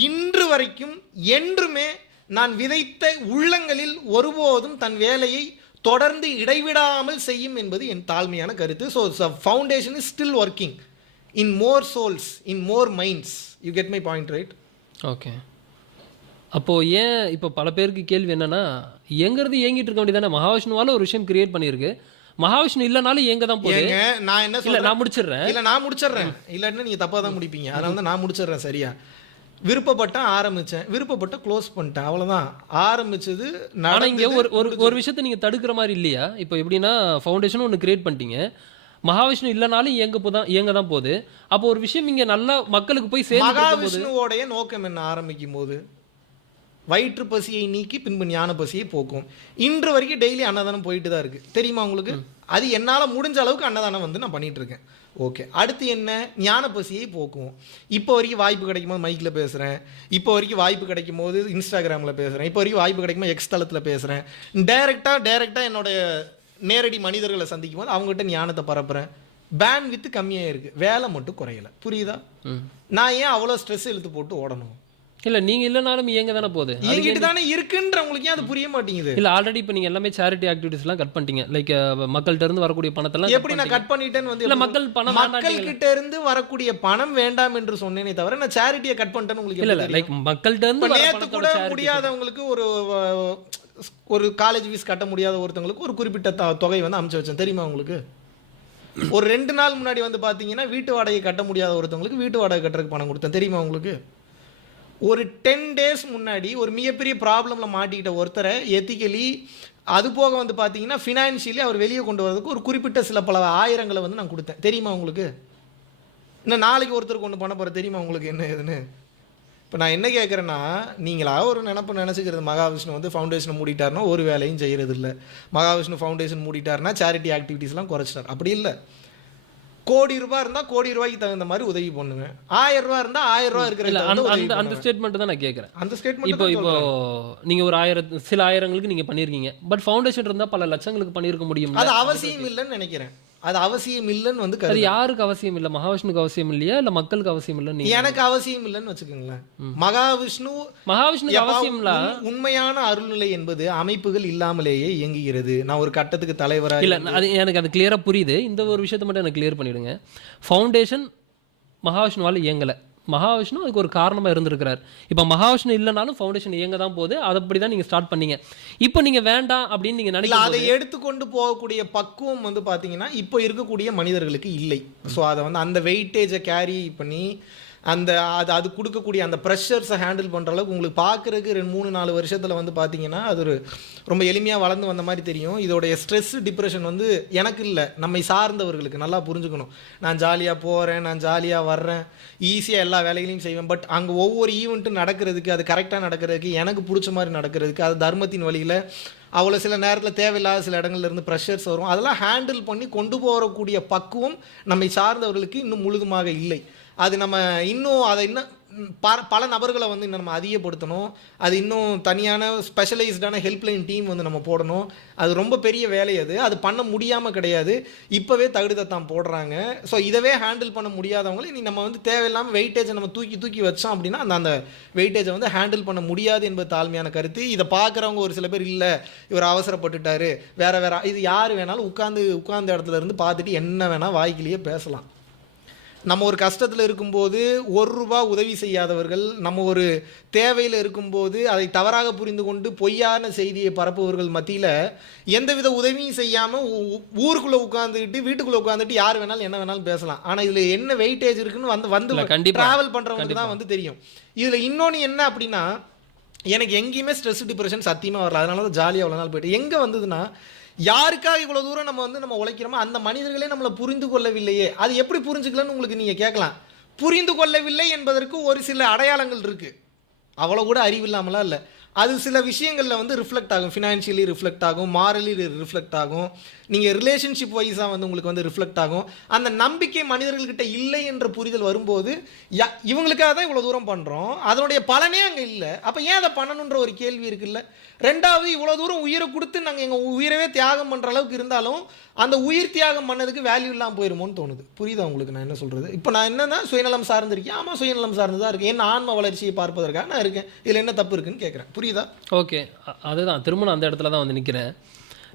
இன்று வரைக்கும் என்றுமே நான் விதைத்த உள்ளங்களில் ஒருபோதும் தன் வேலையை தொடர்ந்து இடைவிடாமல் செய்யும் என்பது என் தாழ்மையான கருத்து. So foundation is still working in more souls, in more minds. You get my point right? Okay. அப்போது ஏன் இப்போ பல பேருக்கு கேள்வி என்னென்னா, இயங்கிறது இயங்கிட்டு இருக்க வேண்டியதானே? மகாவிஷ்ணுவால் ஒரு விஷயம் கிரியேட் பண்ணியிருக்கு, மகாவிஷ்ணு இல்லைனாலும் இயங்க தான் போகுது. நான் என்ன சொல்ல, நான் முடிச்சிடுறேன். இல்லை நான் முடிச்சிடுறேன், இல்லாட்டினா நீங்கள் தப்பாக தான் முடிப்பீங்க. அதனால தான் நான் முடிச்சிடுறேன். சரியா? விருப்பப்பட்டேன், ஆரம்பித்தேன், விருப்பப்பட்ட க்ளோஸ் பண்ணிட்டேன், அவ்வளோதான். ஆரம்பிச்சது. ஆனால் இங்கே ஒரு விஷயத்தை நீங்கள் தடுக்கிற மாதிரி இல்லையா? இப்போ எப்படின்னா, ஃபவுண்டேஷன் ஒன்று கிரியேட் பண்ணிட்டீங்க, மகாவிஷ்ணு இல்லைனாலும் இயங்க தான் போகுது. அப்போ ஒரு விஷயம் இங்கே நல்லா மக்களுக்கு போய் சேர்ந்து, மகாவிஷ்ணுவோடைய நோக்கம் என்ன? ஆரம்பிக்கும் போது வயிற்று பசியை நீக்கி பின்பு ஞான பசியை போக்கும். இன்று வரைக்கும் டெய்லி அன்னதானம் போயிட்டு தான் இருக்குது, தெரியுமா உங்களுக்கு? அது என்னால் முடிஞ்ச அளவுக்கு அன்னதானம் வந்து நான் பண்ணிட்டு இருக்கேன். ஓகே, அடுத்து என்ன? ஞான பசியை போக்குவோம். இப்போ வரைக்கும் வாய்ப்பு கிடைக்கும் போது மைக்கில் பேசுகிறேன், இப்போ வரைக்கும் வாய்ப்பு கிடைக்கும் போது இன்ஸ்டாகிராமில் பேசுகிறேன், இப்போ வரைக்கும் வாய்ப்பு கிடைக்கும் போது எக்ஸ் தளத்தில் பேசுகிறேன். டைரெக்டாக என்னோடைய நேரடி மனிதர்களை சந்திக்கும் போது அவங்ககிட்ட ஞானத்தை பரப்புகிறேன். பேன் வித்து கம்மியாக இருக்குது, வேலை மட்டும் குறையலை. புரியுதா? நான் ஏன் அவ்வளோ ஸ்ட்ரெஸ் இழுத்து போட்டு ஓடணும்? இல்லை, நீங்கள் இல்லைனாலும் இயங்க தானே போகுது, இயங்கிட்டு தானே இருக்குன்ற உங்களுக்கு ஏன் அது புரிய மாட்டேங்குது? இல்லை, ஆல்ரெடி இப்போ நீங்கள் எல்லாமே சேரிட்டி ஆக்டிவிட்டிஸ்லாம் கட் பண்ணிட்டீங்க. லைக் மக்கள்கிட்ட இருந்து வரக்கூடிய பணத்தெல்லாம் எப்படி நான் கட் பண்ணிட்டேன்னு வந்து, இல்லை மக்கள் பணம், மக்கள் கிட்ட இருந்து வரக்கூடிய பணம் வேண்டாம் என்று சொன்னேனே தவிர நான் சேரிட்டியை கட் பண்ணிட்டேன்னு உங்களுக்கு இல்லை. லைக் மக்கள்கிட்ட இருந்து நேற்று கூட முடியாதவங்களுக்கு ஒரு காலேஜ் ஃபீஸ் கட்ட முடியாத ஒருத்தவங்களுக்கு ஒரு குறிப்பிட்ட தொகை வந்து அனுப்பிச்சு வச்சேன், தெரியுமா உங்களுக்கு? ஒரு 2 நாள் முன்னாடி வந்து பார்த்தீங்கன்னா வீட்டு வாடகை கட்ட முடியாத ஒருத்தவங்களுக்கு வீட்டு வாடகை கட்டுறதுக்கு பணம் கொடுத்தேன், தெரியுமா உங்களுக்கு? ஒரு 10 days முன்னாடி ஒரு மிகப்பெரிய ப்ராப்ளமில் மாட்டிக்கிட்ட ஒருத்தரை எத்திக்கலி, அது போக வந்து பார்த்தீங்கன்னா ஃபினான்ஷியலி அவர் வெளியே கொண்டு வரதுக்கு ஒரு குறிப்பிட்ட சில பல ஆயிரங்களை வந்து நான் கொடுத்தேன், தெரியுமா உங்களுக்கு? இன்னும் நாளைக்கு ஒருத்தருக்கு ஒன்று பண்ண போகிறேன், தெரியுமா உங்களுக்கு என்ன ஏதுன்னு? இப்போ நான் என்ன கேட்குறேன்னா, நீங்களா ஒரு நினச்சிக்கிறது மகாவிஷ்ணு வந்து ஃபவுண்டேஷனை மூடிட்டாருன்னா ஒரு வேலையும் செய்கிறது இல்லை, மகாவிஷ்ணு ஃபவுண்டேஷன் மூடிட்டாருன்னா சேரிட்டி ஆக்டிவிட்டீஸ்லாம் குறைச்சிட்டார். அப்படி இல்லை. கோடி ரூபாய் இருந்தால் கோடி ரூபாய்க்கு தகுந்த மாதிரி உதவி பண்ணுங்க. 1000 ரூபாய் இருந்தால் 1000 ரூபாய் இருக்கிற அந்த ஸ்டேட்மெண்ட் தான் நான் கேட்குறேன். அந்த ஸ்டேட்மெண்ட் இப்போ நீங்கள் ஒரு சில ஆயிரங்களுக்கு நீங்கள் பண்ணியிருக்கீங்க, பட் ஃபவுண்டேஷன் இருந்தால் பல லட்சங்களுக்கு பண்ணியிருக்க முடியும். அது அவசியம் இல்லைன்னு நினைக்கிறேன். அது அவசியம் இல்லைன்னு வந்து அது யாருக்கு அவசியம் இல்லை? மகாவிஷ்ணுக்கு அவசியம் இல்லையா, இல்லை மக்களுக்கு அவசியம் இல்லைன்னு? எனக்கு அவசியம் இல்லைன்னு வச்சுக்கோங்களேன். மகாவிஷ்ணுக்கு அவசியம் இல்லை. உண்மையான அருள்நிலை என்பது அமைப்புகள் இல்லாமலேயே இயங்குகிறது. நான் ஒரு கட்டத்துக்கு தலைவராக இல்லை, அது எனக்கு அது கிளியராக புரியுது. இந்த ஒரு விஷயத்தை மட்டும் எனக்கு கிளியர் பண்ணிவிடுங்க. ஃபவுண்டேஷன் மகாவிஷ்ணுவால் இயங்கலை, மகாவிஷ்ணு அதுக்கு ஒரு காரணமாக இருந்திருக்கிறார். இப்போ மகாவிஷ்ணு இல்லைனாலும் ஃபவுண்டேஷன் இயங்க தான் போகுது. அப்படி தான் நீங்கள் ஸ்டார்ட் பண்ணீங்க. இப்போ நீங்கள் வேண்டாம் அப்படின்னு நீங்கள் நினைக்கலாம். அதை எடுத்துக்கொண்டு போகக்கூடிய பக்குவம் வந்து பார்த்தீங்கன்னா இப்போ இருக்கக்கூடிய மனிதர்களுக்கு இல்லை. ஸோ அதை வந்து அந்த வெயிட்டேஜை கேரி பண்ணி அது கொடுக்கக்கூடிய அந்த ப்ரெஷர்ஸை ஹேண்டில் பண்ணுற அளவுக்கு உங்களுக்கு பார்க்குறதுக்கு 2-3-4 வருஷத்தில் வந்து பார்த்தீங்கன்னா அது ஒரு ரொம்ப எளிமையாக வளர்ந்து வந்த மாதிரி தெரியும். இதோடைய ஸ்ட்ரெஸ் டிப்ரெஷன் வந்து எனக்கு இல்லை, நம்மை சார்ந்தவர்களுக்கு நல்லா புரிஞ்சுக்கணும். நான் ஜாலியாக போகிறேன், நான் ஜாலியாக வர்றேன், ஈஸியாக எல்லா வேலைகளையும் செய்வேன். பட் அங்கே ஒவ்வொரு ஈவெண்ட்டும் நடக்கிறதுக்கு, அது கரெக்டாக நடக்கிறதுக்கு, எனக்கு பிடிச்ச மாதிரி நடக்கிறதுக்கு, அது தர்மத்தின் வழியில் அவ்வளோ சில நேரத்தில் தேவையில்லாத சில இடங்கள்லேருந்து ப்ரெஷர்ஸ் வரும். அதெல்லாம் ஹேண்டில் பண்ணி கொண்டு போகக்கூடிய பக்குவம் நம்மை சார்ந்தவர்களுக்கு இன்னும் முழுதுமாக இல்லை. அது நம்ம இன்னும் அதை இன்னும் பல நபர்களை வந்து இன்னும் நம்ம அதிகப்படுத்தணும். அது இன்னும் தனியான ஸ்பெஷலைஸ்டான ஹெல்ப்லைன் டீம் வந்து நம்ம போடணும். அது ரொம்ப பெரிய வேலை. அது பண்ண முடியாமல் கிடையாது. இப்போவே தகுதித்தான் போடுறாங்க. ஸோ இதவே ஹேண்டில் பண்ண முடியாதவங்களை நீ நம்ம வந்து தேவையில்லாமல் வெயிட்டேஜை நம்ம தூக்கி வச்சோம் அப்படின்னா அந்த வெயிட்டேஜை வந்து ஹேண்டில் பண்ண முடியாது என்பது தாழ்மையான கருத்து. இதை பார்க்குறவங்க ஒரு சில பேர், இல்லை இவர் அவசரப்பட்டுட்டாரு, வேற இது யார் வேணாலும் உட்கார்ந்த இடத்துல இருந்து பார்த்துட்டு என்ன வேணால் வாய்க்கிலேயே பேசலாம். நம்ம ஒரு கஷ்டத்தில் இருக்கும்போது ₹1 உதவி செய்யாதவர்கள், நம்ம ஒரு தேவையில் இருக்கும்போது அதை தவறாக புரிந்து கொண்டு பொய்யான செய்தியை பரப்புவர்கள் மத்தியில் எந்தவித உதவியும் செய்யாமல் ஊருக்குள்ளே உட்காந்துக்கிட்டு வீட்டுக்குள்ளே உட்காந்துட்டு யார் வேணாலும் என்ன வேணாலும் பேசலாம். ஆனால் இதில் என்ன வெயிட்டேஜ் இருக்குன்னு வந்து ட்ராவல் பண்ணுறவங்களுக்கு தான் வந்து தெரியும். இதில் இன்னொன்று என்ன அப்படின்னா, எனக்கு எங்கேயுமே ஸ்ட்ரெஸ் டிப்ரெஷன் சத்தியமாக வரல. அதனால தான் ஜாலியாக அவ்வளோ நாள் போயிட்டு. எங்கே வந்ததுன்னா, யாருக்காக இவ்வளோ தூரம் நம்ம உழைக்கிறோமோ அந்த மனிதர்களே நம்மளை புரிந்து கொள்ளவில்லையே. அது எப்படி புரிஞ்சுக்கலன்னு உங்களுக்கு நீங்கள் கேட்கலாம். புரிந்து கொள்ளவில்லை என்பதற்கு ஒரு சில அடையாளங்கள் இருக்குது. அவ்வளோ கூட அறிவில்லாமலாம் இல்லை. அது சில விஷயங்களில் வந்து ரிஃப்ளெக்ட் ஆகும். ஃபினான்ஷியலி ரிஃப்ளெக்ட் ஆகும், மாரலி ரிஃப்ளெக்ட் ஆகும், நீங்கள் ரிலேஷன்ஷிப் வைஸாக வந்து உங்களுக்கு வந்து ரிஃப்ளெக்ட் ஆகும். அந்த நம்பிக்கை மனிதர்கள்கிட்ட இல்லை என்ற புரிதல் வரும்போது இவங்களுக்காக தான் இவ்வளோ தூரம் பண்ணுறோம், அதனுடைய பலனே அங்கே இல்லை, அப்போ ஏன் அதை பண்ணணுன்ற ஒரு கேள்வி இருக்குல்ல. ரெண்டாவது, இவ்வளோ தூரம் உயிரை கொடுத்து நாங்கள் எங்கள் உயிரவே தியாகம் பண்ணுற அளவுக்கு இருந்தாலும் அந்த உயிர் தியாகம் பண்ணதுக்கு வேல்யூ இல்லாமல் போயிருமோன்னு தோணுது. புரியுதா உங்களுக்கு நான் என்ன சொல்கிறது? இப்போ நான் என்னன்னா சுயநலம் சார்ந்திருக்கேன். ஆமாம், சுயநலம் சார்ந்து தான் இருக்கேன். என் ஆன்ம வளர்ச்சியை பார்ப்பதற்காக நான் இருக்கேன். இதில் என்ன தப்பு இருக்குன்னு கேட்குறேன். புரியுதா? ஓகே, அதுதான் திரும்ப நான் அந்த இடத்துல தான் வந்து நிற்கிறேன்.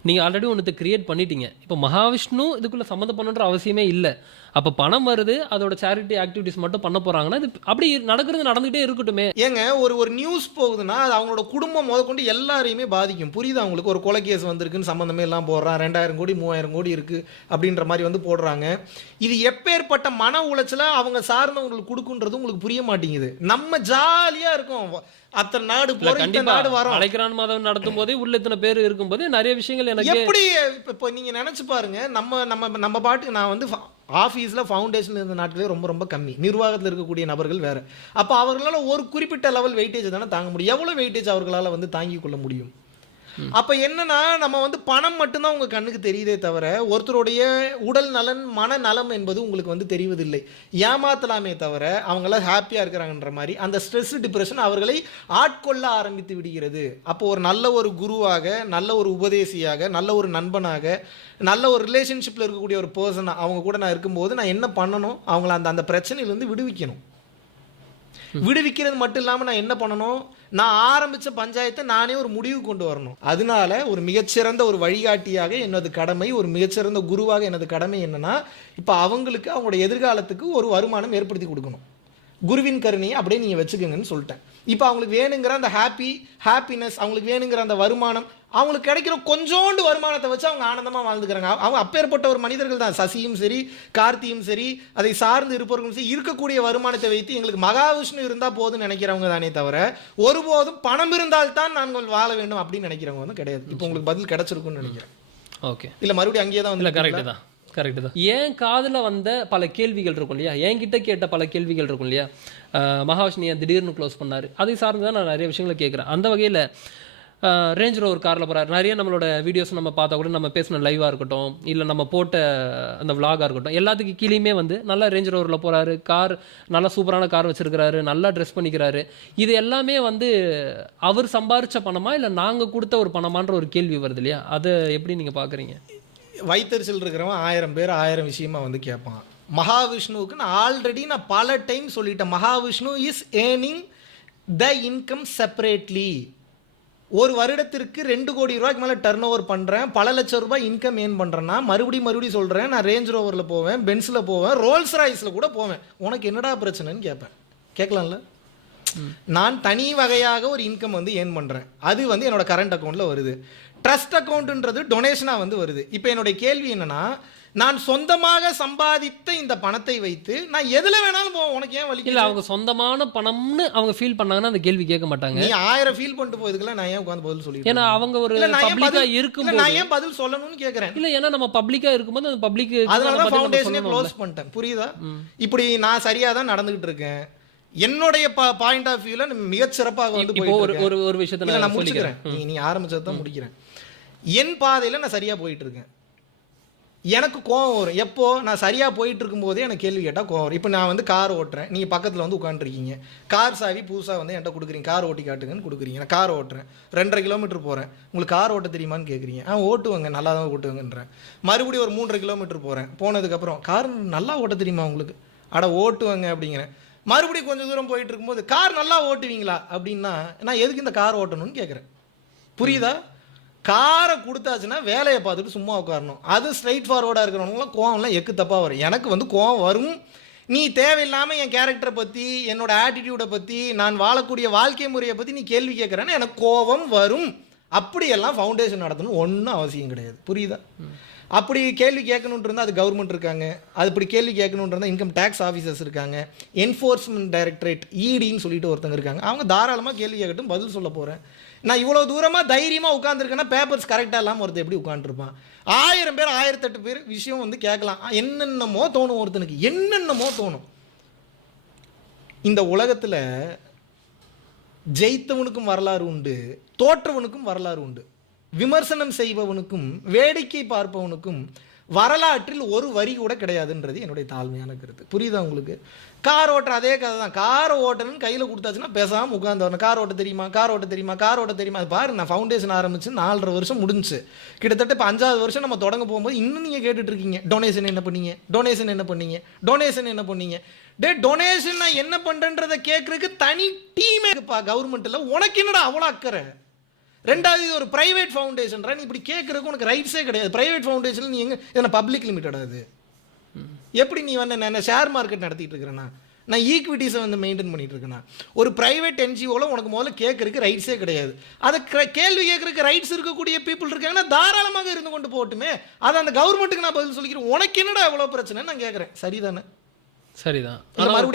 நீங்கள் ஆல்ரெடி ஒன்று கிரியேட் பண்ணிட்டீங்க. இப்போ மகாவிஷ்ணு இதுக்குள்ளே சம்மந்தம் பண்ணுன்ற அவசியமே இல்லை. அப்போ பணம் வருது, அதோட சேரிட்டி ஆக்டிவிட்டிஸ் மட்டும் பண்ண போகிறாங்கன்னா இது அப்படி நடக்கிறது நடந்துகிட்டே இருக்கட்டுமே. ஏங்க, ஒரு நியூஸ் போகுதுன்னா அது அவங்களோட குடும்பம் முதற்கொண்டு எல்லாரையுமே பாதிக்கும். புரியுதா உங்களுக்கு? ஒரு கொலை கேஸ் வந்திருக்குன்னு சம்மந்தமே எல்லாம் போடுறான், 2000 கோடி 3000 கோடி இருக்குது அப்படின்ற மாதிரி வந்து போடுறாங்க. இது எப்பேற்பட்ட மன உளைச்சலை அவங்க சார்ந்தவங்களுக்கு கொடுக்குன்றது உங்களுக்கு புரிய மாட்டேங்குது. நம்ம ஜாலியாக இருக்கோம், அத்தனை நாடு போறோம், இந்த நாடு வரோம். அழைக்கிறான் மாதம் நடத்தும் போதே உள்ள இத்தனை பேர் இருக்கும்போது நிறைய விஷயங்கள் எனக்கு எப்படி இப்போ நீங்கள் நினச்சி பாருங்க. நம்ம பாட்டுக்கு நான் வந்து ஆஃபீஸில் ஃபவுண்டேஷன் இருந்த நாட்களே ரொம்ப ரொம்ப கம்மி, நிர்வாகத்தில் இருக்கக்கூடிய நபர்கள் வேறு. அப்போ அவர்களால் ஒரு குறிப்பிட்ட லெவல் வெயிட்டேஜ் தானே தாங்க முடியும். எவ்வளோ வெயிட்டேஜ் அவர்களால் வந்து தாங்கிக் கொள்ள முடியும்? அப்போ என்னன்னா, நம்ம வந்து பணம் மட்டும்தான் உங்கள் கண்ணுக்கு தெரியுதே தவிர ஒருத்தருடைய உடல் நலன் மன நலம் என்பது உங்களுக்கு வந்து தெரிவதில்லை. ஏமாத்தலாமே தவிர அவங்களாம் ஹாப்பியாக இருக்கிறாங்கன்ற மாதிரி அந்த ஸ்ட்ரெஸ் டிப்ரெஷன் அவர்களை ஆட்கொள்ள ஆரம்பித்து விடுகிறது. அப்போ ஒரு நல்ல ஒரு குருவாக, நல்ல ஒரு உபதேசியாக, நல்ல ஒரு நண்பனாக, நல்ல ஒரு ரிலேஷன்ஷிப்பில் இருக்கக்கூடிய ஒரு பர்சனாக அவங்க கூட நான் இருக்கும்போது நான் என்ன பண்ணணும்? அவங்கள அந்த பிரச்சனையிலேருந்து விடுவிக்கணும். விடுவிக்கிறது மட்டும் இல்லாமல் நான் என்ன பண்ணணும்? நான் ஆரம்பித்த பஞ்சாயத்தை நானே ஒரு முடிவு கொண்டு வரணும். அதனால ஒரு மிகச்சிறந்த ஒரு வழிகாட்டியாக எனது கடமை, ஒரு மிகச்சிறந்த குருவாக எனது கடமை என்னன்னா, இப்போ அவங்களுக்கு அவங்களோட எதிர்காலத்துக்கு ஒரு வருமானம் ஏற்படுத்தி கொடுக்கணும். குருவின் கருணையை அப்படியே நீங்கள் வச்சுக்கோங்கன்னு சொல்லிட்டேன். இப்போ அவங்களுக்கு வேணுங்கிற அந்த ஹாப்பினஸ், அவங்களுக்கு வேணுங்கிற அந்த வருமானம், அவங்களுக்கு கிடைக்கிற கொஞ்சோண்டு வருமானத்தை வச்சு அவங்க ஆனந்தமாக வாழ்ந்துக்கிறாங்க. அவங்க அப்பேற்பட்ட ஒரு மனிதர்கள் தான். சசியும் சரி, கார்த்தியும் சரி, அதை சார்ந்து இருப்பவர்களும் சரி, இருக்கக்கூடிய வருமானத்தை வைத்து எங்களுக்கு மகாவிஷ்ணு இருந்தால் போதும்னு நினைக்கிறவங்க தானே தவிர ஒருபோதும் பணம் இருந்தால்தான் நாங்கள் வாழ வேண்டும் அப்படின்னு நினைக்கிறவங்க வந்து கிடையாது. இப்போ உங்களுக்கு பதில் கிடைச்சிருக்குன்னு நினைக்கிறேன். ஓகே, இல்லை மறுபடியும் அங்கேயே தான் வந்து கரெக்டு தான். கரெக்டு தான். ஏன் காதில் வந்த பல கேள்விகள் இருக்கும் இல்லையா, என்கிட்ட கேட்ட பல கேள்விகள் இருக்கும் இல்லையா, மகாவிஷ்ணு ஏன் திடீர்னு க்ளோஸ் பண்ணார், அதை சார்ந்து தான் நான் நிறைய விஷயங்களை கேட்குறேன். அந்த வகையில் ரேஞ்ச் ரோவர் காரில் போகிறார். நிறைய நம்மளோட வீடியோஸ் நம்ம பார்த்தா கூட, நம்ம பேசின லைவாக இருக்கட்டும், இல்லை நம்ம போட்ட அந்த விலாகாக இருக்கட்டும், எல்லாத்துக்கு கீழேயுமே வந்து நல்லா ரேஞ்ச் ரோவரில் போகிறாரு, கார் நல்லா சூப்பரான கார் வச்சுருக்கிறாரு, நல்லா ட்ரெஸ் பண்ணிக்கிறாரு. இது எல்லாமே வந்து அவர் சம்பாரித்த பணமா இல்லை நாங்கள் கொடுத்த ஒரு பணமான்ற ஒரு கேள்வி வருது இல்லையா, அதை எப்படி நீங்கள் பார்க்குறீங்க? வைத்தறிச்சல் இருக்கிறவன் 1000 பேர் 1000 விஷயமா வந்து கேட்பான். மகாவிஷ்ணுவுக்கு நான் ஆல்ரெடி பல டைம் சொல்லிட்டேன். Mahavishnu is earning the income separately. ஒரு வருடத்திற்கு 2 கோடி ரூபாய்க்கு மேலே டர்ன் ஓவர் பண்ணுறேன், பல லட்சம் ரூபாய் இன்கம் ஏர்ன் பண்ணுறேன்னா, மறுபடியும் சொல்கிறேன், நான் ரேஞ்ச் ரோவரில் போவேன், பென்ஸில் போவேன், ரோல்ஸ் ராய்ஸில் கூட போவேன். உனக்கு என்னடா பிரச்சனைன்னு கேட்பேன். கேட்கலாம்ல? நான் தனி வகையாக ஒரு இன்கம் வந்து ஏர்ன் பண்ணுறேன். அது வந்து என்னோட கரண்ட் அக்கௌண்ட்டில் வருது. ட்ரஸ்ட் அக்கௌண்ட்டுன்றது டொனேஷனாக வந்து வருது. இப்போ என்னுடைய கேள்வி என்னென்னா, நான் சொந்தமாக சம்பாதித்த இந்த பணத்தை வைத்து நான் எதுல வேணாலும் போவேன், உனக்கு ஏன் வலி? இல்லை, அவங்க சொந்தமான பணம்னு அவங்க ஃபீல் பண்ணாங்கன்னா அந்த கேள்வி கேட்க மாட்டாங்க. நீ 1000 ஃபீல் பண்ணிட்டு போயதுக்குலாம் நான் ஏன் உட்காந்து பதில் சொல்லி? ஏன்னா அவங்க ஒரு பப்ளிக்கா இருக்கும்போது நான் ஏன் பதில் சொல்லணும்னு கேட்குறேன். இல்லை, ஏன்னா நம்ம பப்ளிக்கா இருக்கும்போது அந்த பப்ளிக், அதனால தான் ஃபவுண்டேஷனே க்ளோஸ் பண்ணிட்டேன். புரியுதா? இப்படி நான் சரியாக தான் நடந்துகிட்டு இருக்கேன். என்னுடைய பாயிண்ட் ஆஃப் வியூல மிகச் சிறப்பாக வந்து இப்போ ஒரு விஷயத்தை நான் முடிச்சுக்கிறேன். நீ ஆரம்பிச்சதை தான் முடிக்கிறேன். என் பாதையில் நான் சரியாக போயிட்டு இருக்கேன். எனக்கு கோவம் வரும் எப்போ நான் சரியாக போயிட்டு இருக்கும்போதே எனக்கு கேள்வி கேட்டால் கோவம் வரும். இப்போ நான் வந்து கார் ஓட்டுறேன், நீங்கள் பக்கத்தில் வந்து உட்காந்துருக்கீங்க, கார் சாவி புதுசாக வந்து என்கிட்ட கொடுக்குறீங்க, கார் ஓட்டி காட்டுங்கன்னு கொடுக்குறீங்க. நான் கார் ஓட்டுறேன், 2.5 கிலோமீட்டர் போகிறேன், உங்களுக்கு கார் ஓட்ட தெரியுமான்னு கேட்குறீங்க. ஓட்டுவாங்க, நல்லா தான் ஓட்டுவாங்கன்றேன். மறுபடியும் ஒரு 3.5 கிலோமீட்டர் போகிறேன், போனதுக்கப்புறம் கார் நல்லா ஓட்ட தெரியுமா உங்களுக்கு? ஓட்டுவாங்க அப்படிங்கிறேன். மறுபடியும் கொஞ்சம் தூரம் போயிட்டு இருக்கும்போது கார் நல்லா ஓட்டுவீங்களா அப்படின்னா, நான் எதுக்கு இந்த கார் ஓட்டணும்னு கேட்குறேன். புரியுதா? காரை கொடுத்தாச்சுன்னா வேலையை பார்த்துட்டு சும்மா உட்காரணும். அது ஸ்ட்ரைட் ஃபார்வர்டாக இருக்கிறவங்களாம் கோவம்லாம் எக்கு தப்பாக வரும். எனக்கு வந்து கோவம் வரும். நீ தேவையில்லாமல் என் கேரக்டரை பற்றி, என்னோட ஆட்டிடியூடை பற்றி, நான் வாழக்கூடிய வாழ்க்கை முறையை பற்றி நீ கேள்வி கேட்குறேன்னு எனக்கு கோபம் வரும். அப்படியெல்லாம் ஃபவுண்டேஷன் நடத்தணும் ஒன்றும் அவசியம் கிடையாது. புரியுதா? அப்படி கேள்வி கேட்கணுன்ட்டு இருந்தால் அது கவர்மெண்ட் இருக்காங்க, அது இப்படி கேள்வி கேட்கணுன்ட்டு இருந்தால் இன்கம் டேக்ஸ் ஆஃபீஸர்ஸ் இருக்காங்க, என்ஃபோர்ஸ்மெண்ட் டைரக்டரேட் இடின்னு சொல்லிட்டு ஒருத்தங்க இருக்காங்க. அவங்க தாராளமாக கேள்வி கேட்கட்டும், பதில் சொல்ல போகிறேன். நான் இவ்வளோ தூரமாக தைரியமாக உட்காந்துருக்கேன்னா பேப்பர்ஸ் கரெக்டாக இல்லாமல் ஒருத்தர் எப்படி உட்காந்துருப்பான்? 1000 பேர் 1008 பேர் விஷயம் வந்து கேட்கலாம். என்னென்னமோ தோணும் ஒருத்தனுக்கு, என்னென்னமோ தோணும். இந்த உலகத்தில் ஜெயித்தவனுக்கும் வரலாறு உண்டு, தோற்றவனுக்கும் வரலாறு உண்டு. விமர்சனம் செய்பவனுக்கும் வேடிக்கை பார்ப்பவனுக்கும் வரலாற்றில் ஒரு வரி கூட கிடையாதுன்றது என்னுடைய தாழ்மையான கருத்து. புரியுதா உங்களுக்கு? கார் ஓட்டுற அதே கதை தான். காரை ஓட்டணும்னு கையில் கொடுத்தாச்சுன்னா பேசாமல் உட்காந்து வரணும். கார் ஓட்ட தெரியுமா, கார் ஓட்ட தெரியுமா, கார் ஓட்ட தெரியுமா? அது பாரு, நான் ஃபவுண்டேஷன் ஆரம்பிச்சு 4.5 வருஷம் முடிஞ்சு, கிட்டத்தட்ட இப்போ 5வது வருஷம் நம்ம தொடங்க போகும்போது இன்னும் நீங்கள் கேட்டுட்டு இருக்கீங்க, டொனேஷன் என்ன பண்ணீங்க, டொனேஷன் என்ன பண்ணீங்க, டொனேஷன் என்ன பண்ணீங்க. டொனேஷன் நான் என்ன பண்ணுறேன்றதை கேட்குறதுக்கு தனி டீமே இருக்குப்பா கவர்மெண்ட்டில். உனக்கு என்னடா அவ்வளோ அக்கறை? ரெண்டாவது, இது ஒரு பிரைவேட் ஃபவுண்டேஷன். நீ இப்படி கேட்குறதுக்கு உனக்கு ரைட்ஸே கிடையாது. பிரைவேட் ஃபவுண்டேஷன் நீ எங்கே என்ன பப்ளிக் லிமிட்டட்? அது எப்படி நீ வந்து நான் ஷேர் மார்க்கெட் நடத்திட்டு இருக்கிறேன்னா, நான் ஈக்விட்டிஸை வந்து மெயின்டைன் பண்ணிட்டு இருக்கேன்னா, ஒரு பிரைவேட் என்ஜிஓவில் உனக்கு முதல்ல கேட்கறதுக்கு ரைட்ஸே கிடையாது. அதை கேள்வி கேட்கறதுக்கு ரைட்ஸ் இருக்கக்கூடிய பீப்புள் இருக்காங்கன்னா தாராளமாக இருந்து கொண்டு போட்டுமே. அதை அந்த கவர்மெண்ட்டுக்கு நான் பதில் சொல்லிக்கிறேன். உனக்கு என்னடா எவ்வளோ பிரச்சனை நான் கேட்குறேன். சரிதானே? சரிதான்.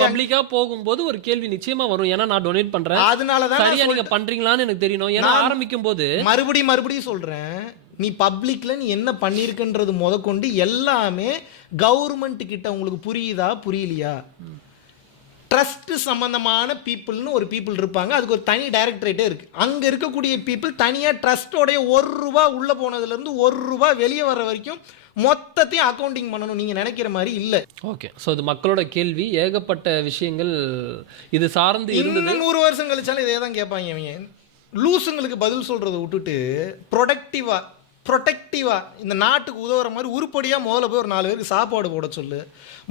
பப்ளிக்கா போகும்போது ஒரு கேள்வி நிச்சயமா வரும். ஏன்னா நான் டொனேட் பண்றேன், அதனாலதான் சரியா நீங்க பண்றீங்களான்னு எனக்கு தெரியணும். ஏன்னா ஆரம்பிக்கும் போது மறுபடியும் சொல்றேன், நீ பப்ளிக்ல நீ என்ன பண்ணிருக்கன்றது முதற்கொண்டு எல்லாமே கவர்மெண்ட் கிட்ட உங்களுக்கு புரியுதா புரியலையா? ட்ரஸ்ட் சம்பந்தமான பீப்புள்னு ஒரு பீப்புள் இருப்பாங்க, அதுக்கு ஒரு தனி டைரக்டரேட்டே இருக்கு. அங்க இருக்கக்கூடிய பீப்புள் தனியா ட்ரஸ்டோடைய ₹1 உள்ள போனதுல இருந்து ₹1 வெளியே வர்ற வரைக்கும் மொத்தத்தையும் அக்கௌண்டிங் பண்ணணும். நீங்க நினைக்கிற மாதிரி இல்ல. ஓகே. சோ இது மக்களோட கேள்வி, ஏகப்பட்ட விஷயங்கள் இது சார்ந்து இருந்தது. 100 வருஷம் கழிச்சாலும் இதே தான் கேட்பாங்க. அவங்க லூசுங்களுக்கு பதில் சொல்றதை விட்டுட்டு ப்ரொடெக்டிவா இந்த நாட்டுக்கு உதவுற மாதிரி உருப்படியாக முதல்ல போய் ஒரு 4 பேருக்கு சாப்பாடு போட சொல்லு.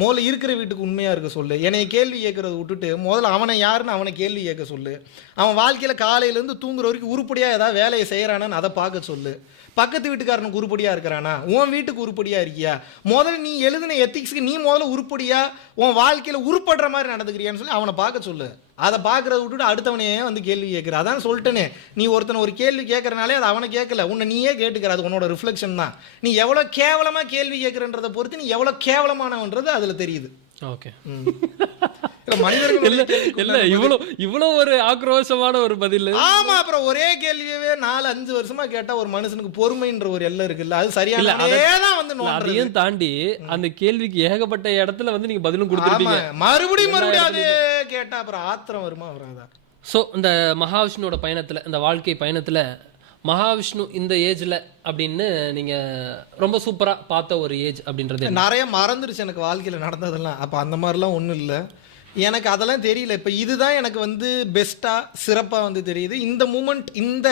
முதல்ல இருக்கிற வீட்டுக்கு உண்மையாக இருக்க சொல்லு. என்னை கேள்வி கேட்கறத விட்டுட்டு முதல்ல அவனை யாருன்னு அவனை கேள்வி கேட்க சொல்லு. அவன் வாழ்க்கையில் காலையிலேருந்து தூங்குற வரைக்கும் உருப்படியாக ஏதாவது வேலையை செய்கிறானான்னு அதை பார்க்க சொல்லு. பக்கத்து வீட்டுக்காரனுக்கு உருப்படியாக இருக்கிறானா, உன் வீட்டுக்கு உருப்படியாக இருக்கியா, முதல்ல நீ எழுதின எத்திக்ஸ்க்கு நீ முதல்ல உருப்படியாக உன் வாழ்க்கையில் உருப்படுற மாதிரி நடந்துக்கிறியான்னு சொல்லி அவனை பார்க்க சொல்லு. அதை பார்க்குறத விட்டுட்டு அடுத்தவனையே வந்து கேள்வி கேட்குற. அதான் சொல்லிட்டேனே, நீ ஒருத்தனை ஒரு கேள்வி கேட்கறனாலே அது அவனை கேட்கல, உன்னை நீயே கேட்டுக்கிற. அது உன்னோட ரிஃப்ளெக்ஷன் தான். நீ எவ்வளோ கேவலமாக கேள்வி கேட்குறன்றதை பொறுத்து நீ எவ்வளோ கேவலமானவன்றது அதில் தெரியுது. ஓகே. மனிதர்கள் இல்ல இவ்வளவு ஒரு ஆக்ரோஷமான ஒரு பதில். ஆமா, அப்புறம் ஒரே கேள்வியவே 4-5 வருஷமா கேட்டா ஒரு மனுஷனுக்கு பொறுமைன்ற ஒரு எல்லை இருக்குல்ல, அது சரியான வந்து அதையும் தாண்டி அந்த கேள்விக்கு ஏகப்பட்ட இடத்துல வந்து நீங்க பதிலும் கொடுத்துருப்பீங்க. மறுபடியும் அதே கேட்டா அப்புறம் ஆத்திரம் வருமா வராதா? ஸோ இந்த மகாவிஷ்ணுவோட பயணத்துல, இந்த வாழ்க்கை பயணத்துல மகாவிஷ்ணு இந்த ஏஜ்ல அப்படின்னு நீங்க ரொம்ப சூப்பரா பார்த்த ஒரு ஏஜ் அப்படின்றது நிறைய மறந்துருச்சு எனக்கு வாழ்க்கையில நடந்ததெல்லாம். அப்ப அந்த மாதிரிலாம் ஒன்றும் இல்லை, எனக்கு அதெல்லாம் தெரியல. இப்போ இதுதான் எனக்கு வந்து பெஸ்ட்டாக சிறப்பாக வந்து தெரியுது. இந்த மூமெண்ட், இந்த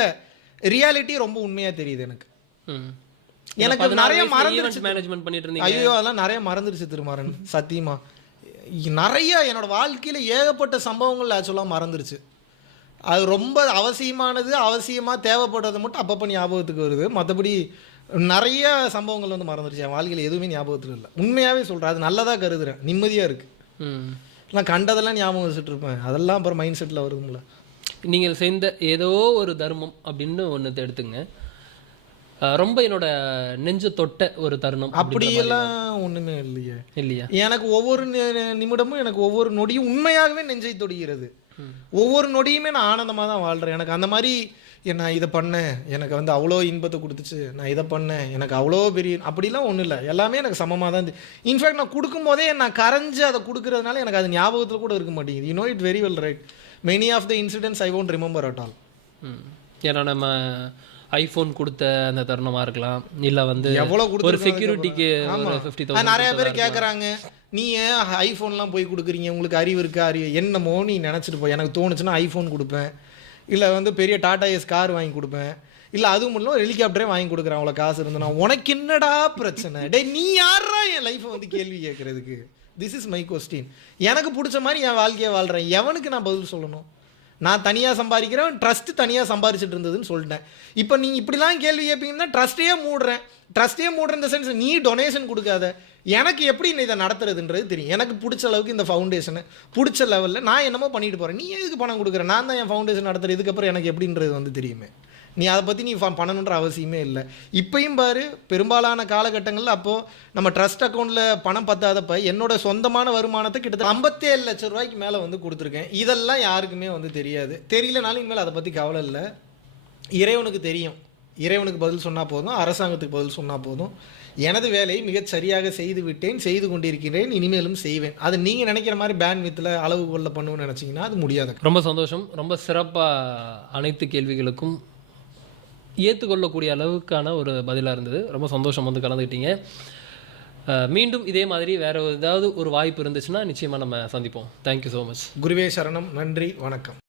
ரியாலிட்டி ரொம்ப உண்மையாக தெரியுது எனக்கு. எனக்கு நிறைய மறந்துருச்சு. மேனேஜ்மெண்ட் பண்ணிட்டு இருந்தீங்க. ஐயோ, அதெல்லாம் நிறைய மறந்துருச்சு திருமாறன், சத்தியமா. நிறைய என்னோட வாழ்க்கையில் ஏகப்பட்ட சம்பவங்கள் ஆக்சுவலாக மறந்துருச்சு. அது ரொம்ப அவசியமாக தேவைப்படுறது மட்டும் அப்பப்போ ஞாபகத்துக்கு வருது. மற்றபடி நிறைய சம்பவங்கள் வந்து மறந்துருச்சு. என் வாழ்க்கையில் எதுவுமே ஞாபகத்தில் இல்லை. உண்மையாகவே சொல்கிறேன், அது நல்லதாக கருதுறேன், நிம்மதியாக இருக்குது. நான் கண்டதெல்லாம் ஞாபகம் வச்சுட்டு இருப்பேன், அதெல்லாம் அப்புறம் மைண்ட் செட்டில் வருதுங்களா. நீங்கள் செய்த ஏதோ ஒரு தர்மம் அப்படின்னு ஒன்று எடுத்துங்க, ரொம்ப என்னோட நெஞ்சு தொட்ட ஒரு தருணம் அப்படியெல்லாம் ஒன்றுமே இல்லையா? எனக்கு ஒவ்வொரு நிமிடமும், எனக்கு ஒவ்வொரு நொடியும் உண்மையாகவே நெஞ்சை தொடுகிறது. ஒவ்வொரு நொடியுமே நான் ஆனந்தமாக தான் வாழ்கிறேன். எனக்கு அந்த மாதிரி நான் இதை பண்ணேன், எனக்கு வந்து அவ்வளோ இன்பத்தை கொடுத்துச்சு, நான் இதை பண்ணேன், எனக்கு அவ்வளோ பெரிய அப்படிலாம் ஒன்றும் இல்லை. எல்லாமே எனக்கு சமமாக தான் இருந்துச்சு. இன்ஃபேக்ட் நான் கொடுக்கும்போதே நான் கரைஞ்சு அதை கொடுக்கறதுனால எனக்கு அது ஞாபகத்தில் கூட இருக்க மாட்டேங்குது. You know it very well, right? Many of the incidents I won't remember at all. ஏன்னா நம்ம ஐஃபோன் கொடுத்த அந்த தருணமாக இருக்கலாம், இல்லை வந்து எவ்வளோ ஒரு செக்யூரிட்டிக்கு 50,000 நிறைய பேர் கேட்குறாங்க, நீ ஏன் ஐஃபோன்லாம் போய் கொடுக்குறீங்க, உங்களுக்கு அறிவு இருக்கா? என்னமோ நீ நினச்சிட்டு போய், எனக்கு தோணுச்சுன்னா ஐஃபோன் கொடுப்பேன், இல்லை வந்து பெரிய டாடா எஸ் கார் வாங்கி கொடுப்பேன், இல்லை அதுவும் இல்லை ஹெலிகாப்டரே வாங்கி கொடுக்குறேன் அவ்வளோ காசு இருந்தேன்னா. உனக்கு என்னடா பிரச்சனை? டே, நீ யாரா என் லைஃப்பை வந்து கேள்வி கேட்குறதுக்கு? This is my question. எனக்கு பிடிச்ச மாதிரி என் வாழ்க்கையை வாழ்கிறேன், எவனுக்கு நான் பதில் சொல்லணும்? நான் தனியாக சம்பாதிக்கிறேன், ட்ரஸ்ட்டு தனியாக சம்பாதிச்சுட்டு இருந்ததுன்னு சொல்லிட்டேன். இப்போ நீங்கள் இப்படிலாம் கேள்வி கேட்பீங்கன்னா ட்ரஸ்ட்டையே மூடுறேன். ட்ரஸ்டே மூடுற இந்த சென்ஸ் நீ டொனேஷன் கொடுக்காத, எனக்கு எப்படி இதை நடத்துறதுன்றது தெரியும். எனக்கு பிடிச்ச அளவுக்கு இந்த ஃபவுண்டேஷனை பிடிச்ச லெவலில் நான் என்னமோ பண்ணிட்டு போகிறேன். நீ எதுக்கு பணம் கொடுக்குற? நான் தான் என் ஃபவுண்டேஷன் நடத்துகிறேன். இதுக்கப்புறம் எனக்கு எப்படின்றது வந்து தெரியுமே. நீ அதை பற்றி நீ பண்ணணுன்ற அவசியமே இல்லை. இப்பயும் பாரு, பெரும்பாலான காலகட்டங்களில் அப்போது நம்ம ட்ரஸ்ட் அக்கௌண்ட்டில் பணம் பத்தாதப்ப என்னோட சொந்தமான வருமானத்தை கிட்டத்தட்ட 57 லட்சம் ரூபாய்க்கு மேலே வந்து கொடுத்துருக்கேன். இதெல்லாம் யாருக்குமே வந்து தெரியாது. தெரியலனாலும் இனிமேல் அதை பற்றி கவலை இல்லை. இறைவனுக்கு தெரியும். இறைவனுக்கு பதில் சொன்னால் போதும், அரசாங்கத்துக்கு பதில் சொன்னால் போதும். எனது வேலையை மிகச் சரியாக செய்து விட்டேன், செய்து கொண்டிருக்கிறேன், இனிமேலும் செய்வேன். அது நீங்கள் நினைக்கிற மாதிரி பேண்ட்வித்தில் அளவுகோலில் பண்ணுவோன்னு நினச்சிங்கன்னா அது முடியாது. ரொம்ப சந்தோஷம். ரொம்ப சிறப்பாக அனைத்து கேள்விகளுக்கும் ஏற்றுக்கொள்ளக்கூடிய அளவுக்கான ஒரு பதிலாக இருந்தது. ரொம்ப சந்தோஷம் வந்து கலந்துக்கிட்டீங்க. மீண்டும் இதே மாதிரி வேறு ஏதாவது ஒரு வாய்ப்பு இருந்துச்சுன்னா நிச்சயமாக நம்ம சந்திப்போம். Thank you so much. குருவே சரணம். நன்றி, வணக்கம்.